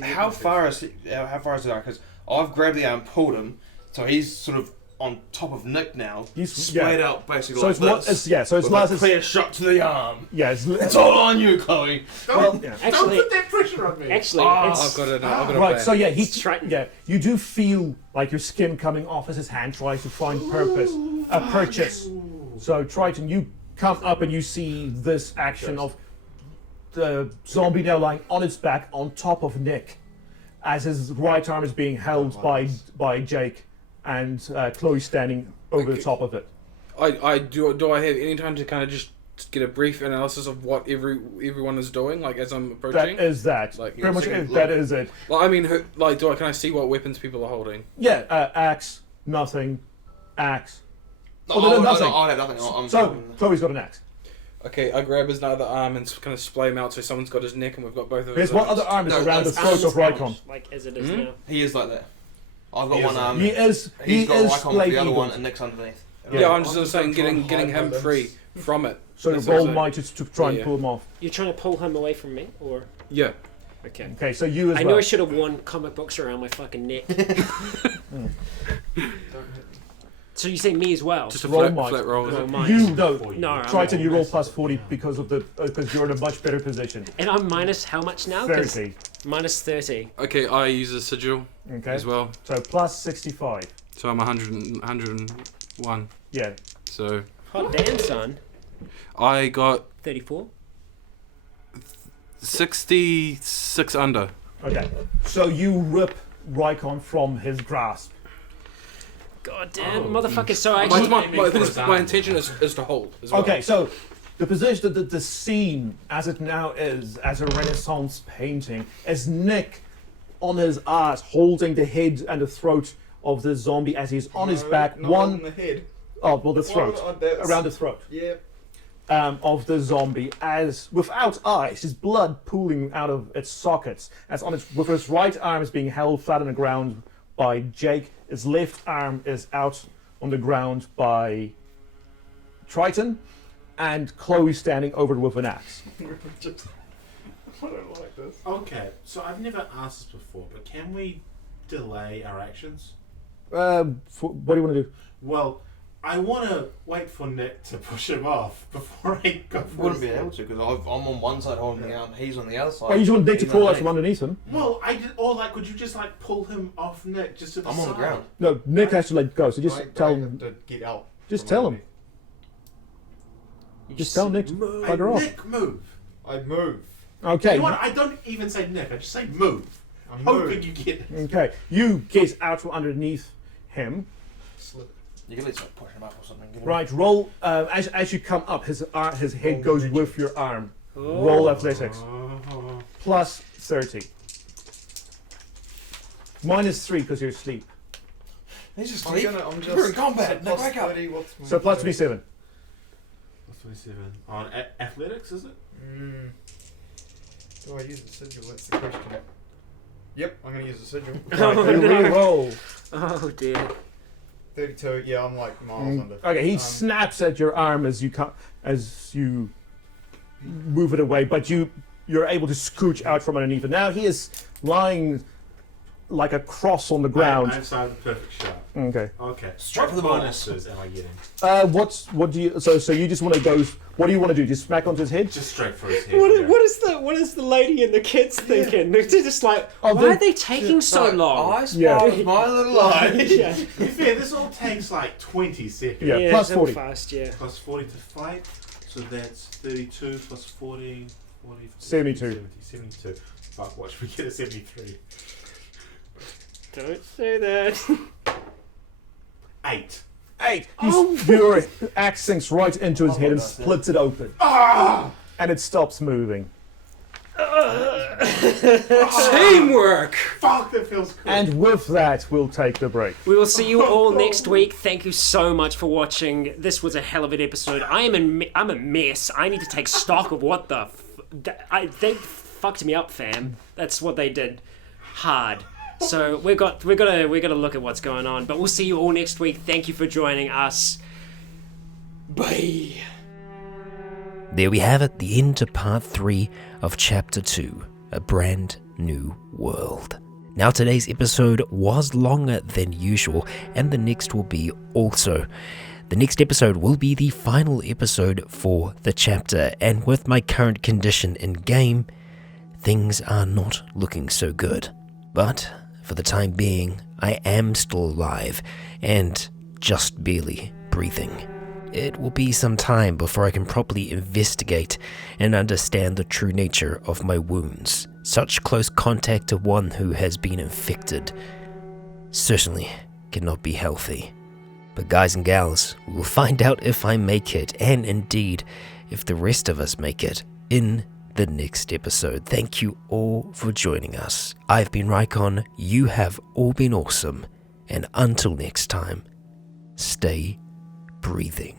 how far is it? Because I've grabbed the arm, pulled him, so he's sort of on top of Nick now. He's splayed out basically So like it's what? this. So it's with not a as clear shot to the arm. yeah. It's all on you, Chloe. Don't, yeah. Actually- don't put that pressure on me. Actually, I've got a Right, plan. so yeah, It's Triton. yeah, you do feel like your skin coming off as his hand tries to find purchase. So Triton, you come up and you see this action of the zombie now lying on its back on top of Nick, as his right arm is being held by Jake, and Chloe standing over the top of it. Do I have any time to kind of just get a brief analysis of what everyone is doing, like as I'm approaching? That is that. Like, Pretty much, second that look. is it. Like, I mean, can I see what weapons people are holding? Yeah, axe, nothing, axe. No, no, nothing. I have nothing. So Chloe's got an axe. Okay, I grab his other arm and kind of splay him out so someone's got his neck and we've got both of Here's his one arms. other arm is No, around the that's throat of Rycon. Like as it is Hmm? now. he is like that. I've got He is one like arm. He is He's got Rycon with blade the other eagle. one, and Nick's underneath. Yeah, I'm just saying getting him free from it. So That's roll also- might to try and Yeah. pull him off. You're trying to pull him away from me, or Yeah. okay? Okay, so you as I well. knew I should have worn comic books around my fucking neck. So you say me as well? Just a Roll flat, might. flat roll. Is Roll it? might. You no. No, I'm Triton, you roll almost- plus 40 because you're in a much better position. And I'm minus how much now? 'Cause 30. minus 30. Okay, I use a sigil Okay. as well, So plus 65. so I'm 101. Yeah. So Hot damn, son. I got 34. 66 under. Okay. So you rip Rycon from his grasp. God damn, motherfucker. So I My, actually. my, my, for his my arm. intention is to hold as well. Okay, so the position, the scene as it now is, as a Renaissance painting, is Nick on his ass holding the head and the throat of the zombie as he's on his back. Not on the head. Oh, well, the throat. Around the throat. Yeah. Of the zombie, as without eyes, his blood pooling out of its sockets, as on its with his right arm is being held flat on the ground by Jake. His left arm is out on the ground by Triton, and Chloe standing over it with an axe. I don't like this. Okay, so I've never asked this before, but can we delay our actions? What do you want to do? Well, I want to wait for Nick to push him off before I go for Wouldn't his be able to because I'm on one side holding the arm, he's on the other side. Oh, you just want Nick to He's crawl out underneath. from underneath him? Well, or like, could you just like pull him off Nick just to the I'm side? on the ground. No, Nick has to let go. So just I tell have him. to get out. Just from tell him. underneath. Just tell Nick to bugger off. Nick, move. I move. Okay. You know what? I don't even say Nick. I just say move. I Hoping move. you get it. Okay. You get out from underneath him. Slip. You can at least like push him up or something. Get him. Right, roll. As you come up, his head Roll goes attention. with your arm. Oh. Roll athletics. Oh. Plus 30. Minus 3 because you're asleep. He's just I'm asleep. gonna. I'm just. We're in combat. Nick, Plus wake up. 30, what's my So plus 30? 27. Plus 27. On athletics, is it? Mm. Do I use the sigil? That's the question. Yep, I'm gonna use the sigil. Right, Oh, you no. re-roll. Oh dear. 32. Yeah, I'm like miles under. Okay, he Um, snaps at your arm as you move it away, but you're able to scooch out from underneath it. Now he is lying like a cross on the ground. I've started the perfect shot. Okay. Okay. Straight for the What bonus. bonuses am I getting? What do you? So you just want to go? What do you want to do? Just smack onto his head? Just straight for his head. What yeah. is the lady and the kids thinking? They're just like, Oh, why they- are they taking so long? I Yeah. spotted my little eye. yeah. To be fair, this all takes like 20 seconds. Yeah, plus it's all 40. fast, yeah. Plus 40 to fight. So that's 32 plus 40. 40 72. 72. Fuck, watch me get a 73. Don't say that. 8. 8. Your axe sinks right into his head and that's it. splits it open, and it stops moving. Teamwork! Fuck, that feels cool. And with that, we'll take the break. We will see you all next week. Thank you so much for watching. This was a hell of an episode. I'm a mess. I need to take stock of what the they fucked me up, fam. That's what they did. Hard. So we're gonna look at what's going on. But we'll see you all next week. Thank you for joining us. Bye. There we have it, the end to part 3 of chapter 2, A Brand New World. Now today's episode was longer than usual, and the next will be also. The next episode will be the final episode for the chapter, and with my current condition in game, things are not looking so good. But for the time being, I am still alive, and just barely breathing. It will be some time before I can properly investigate and understand the true nature of my wounds. Such close contact to one who has been infected certainly cannot be healthy. But guys and gals, we will find out if I make it, and indeed, if the rest of us make it, in the next episode. Thank you all for joining us. I've been Rycon, you have all been awesome, and until next time, stay breathing.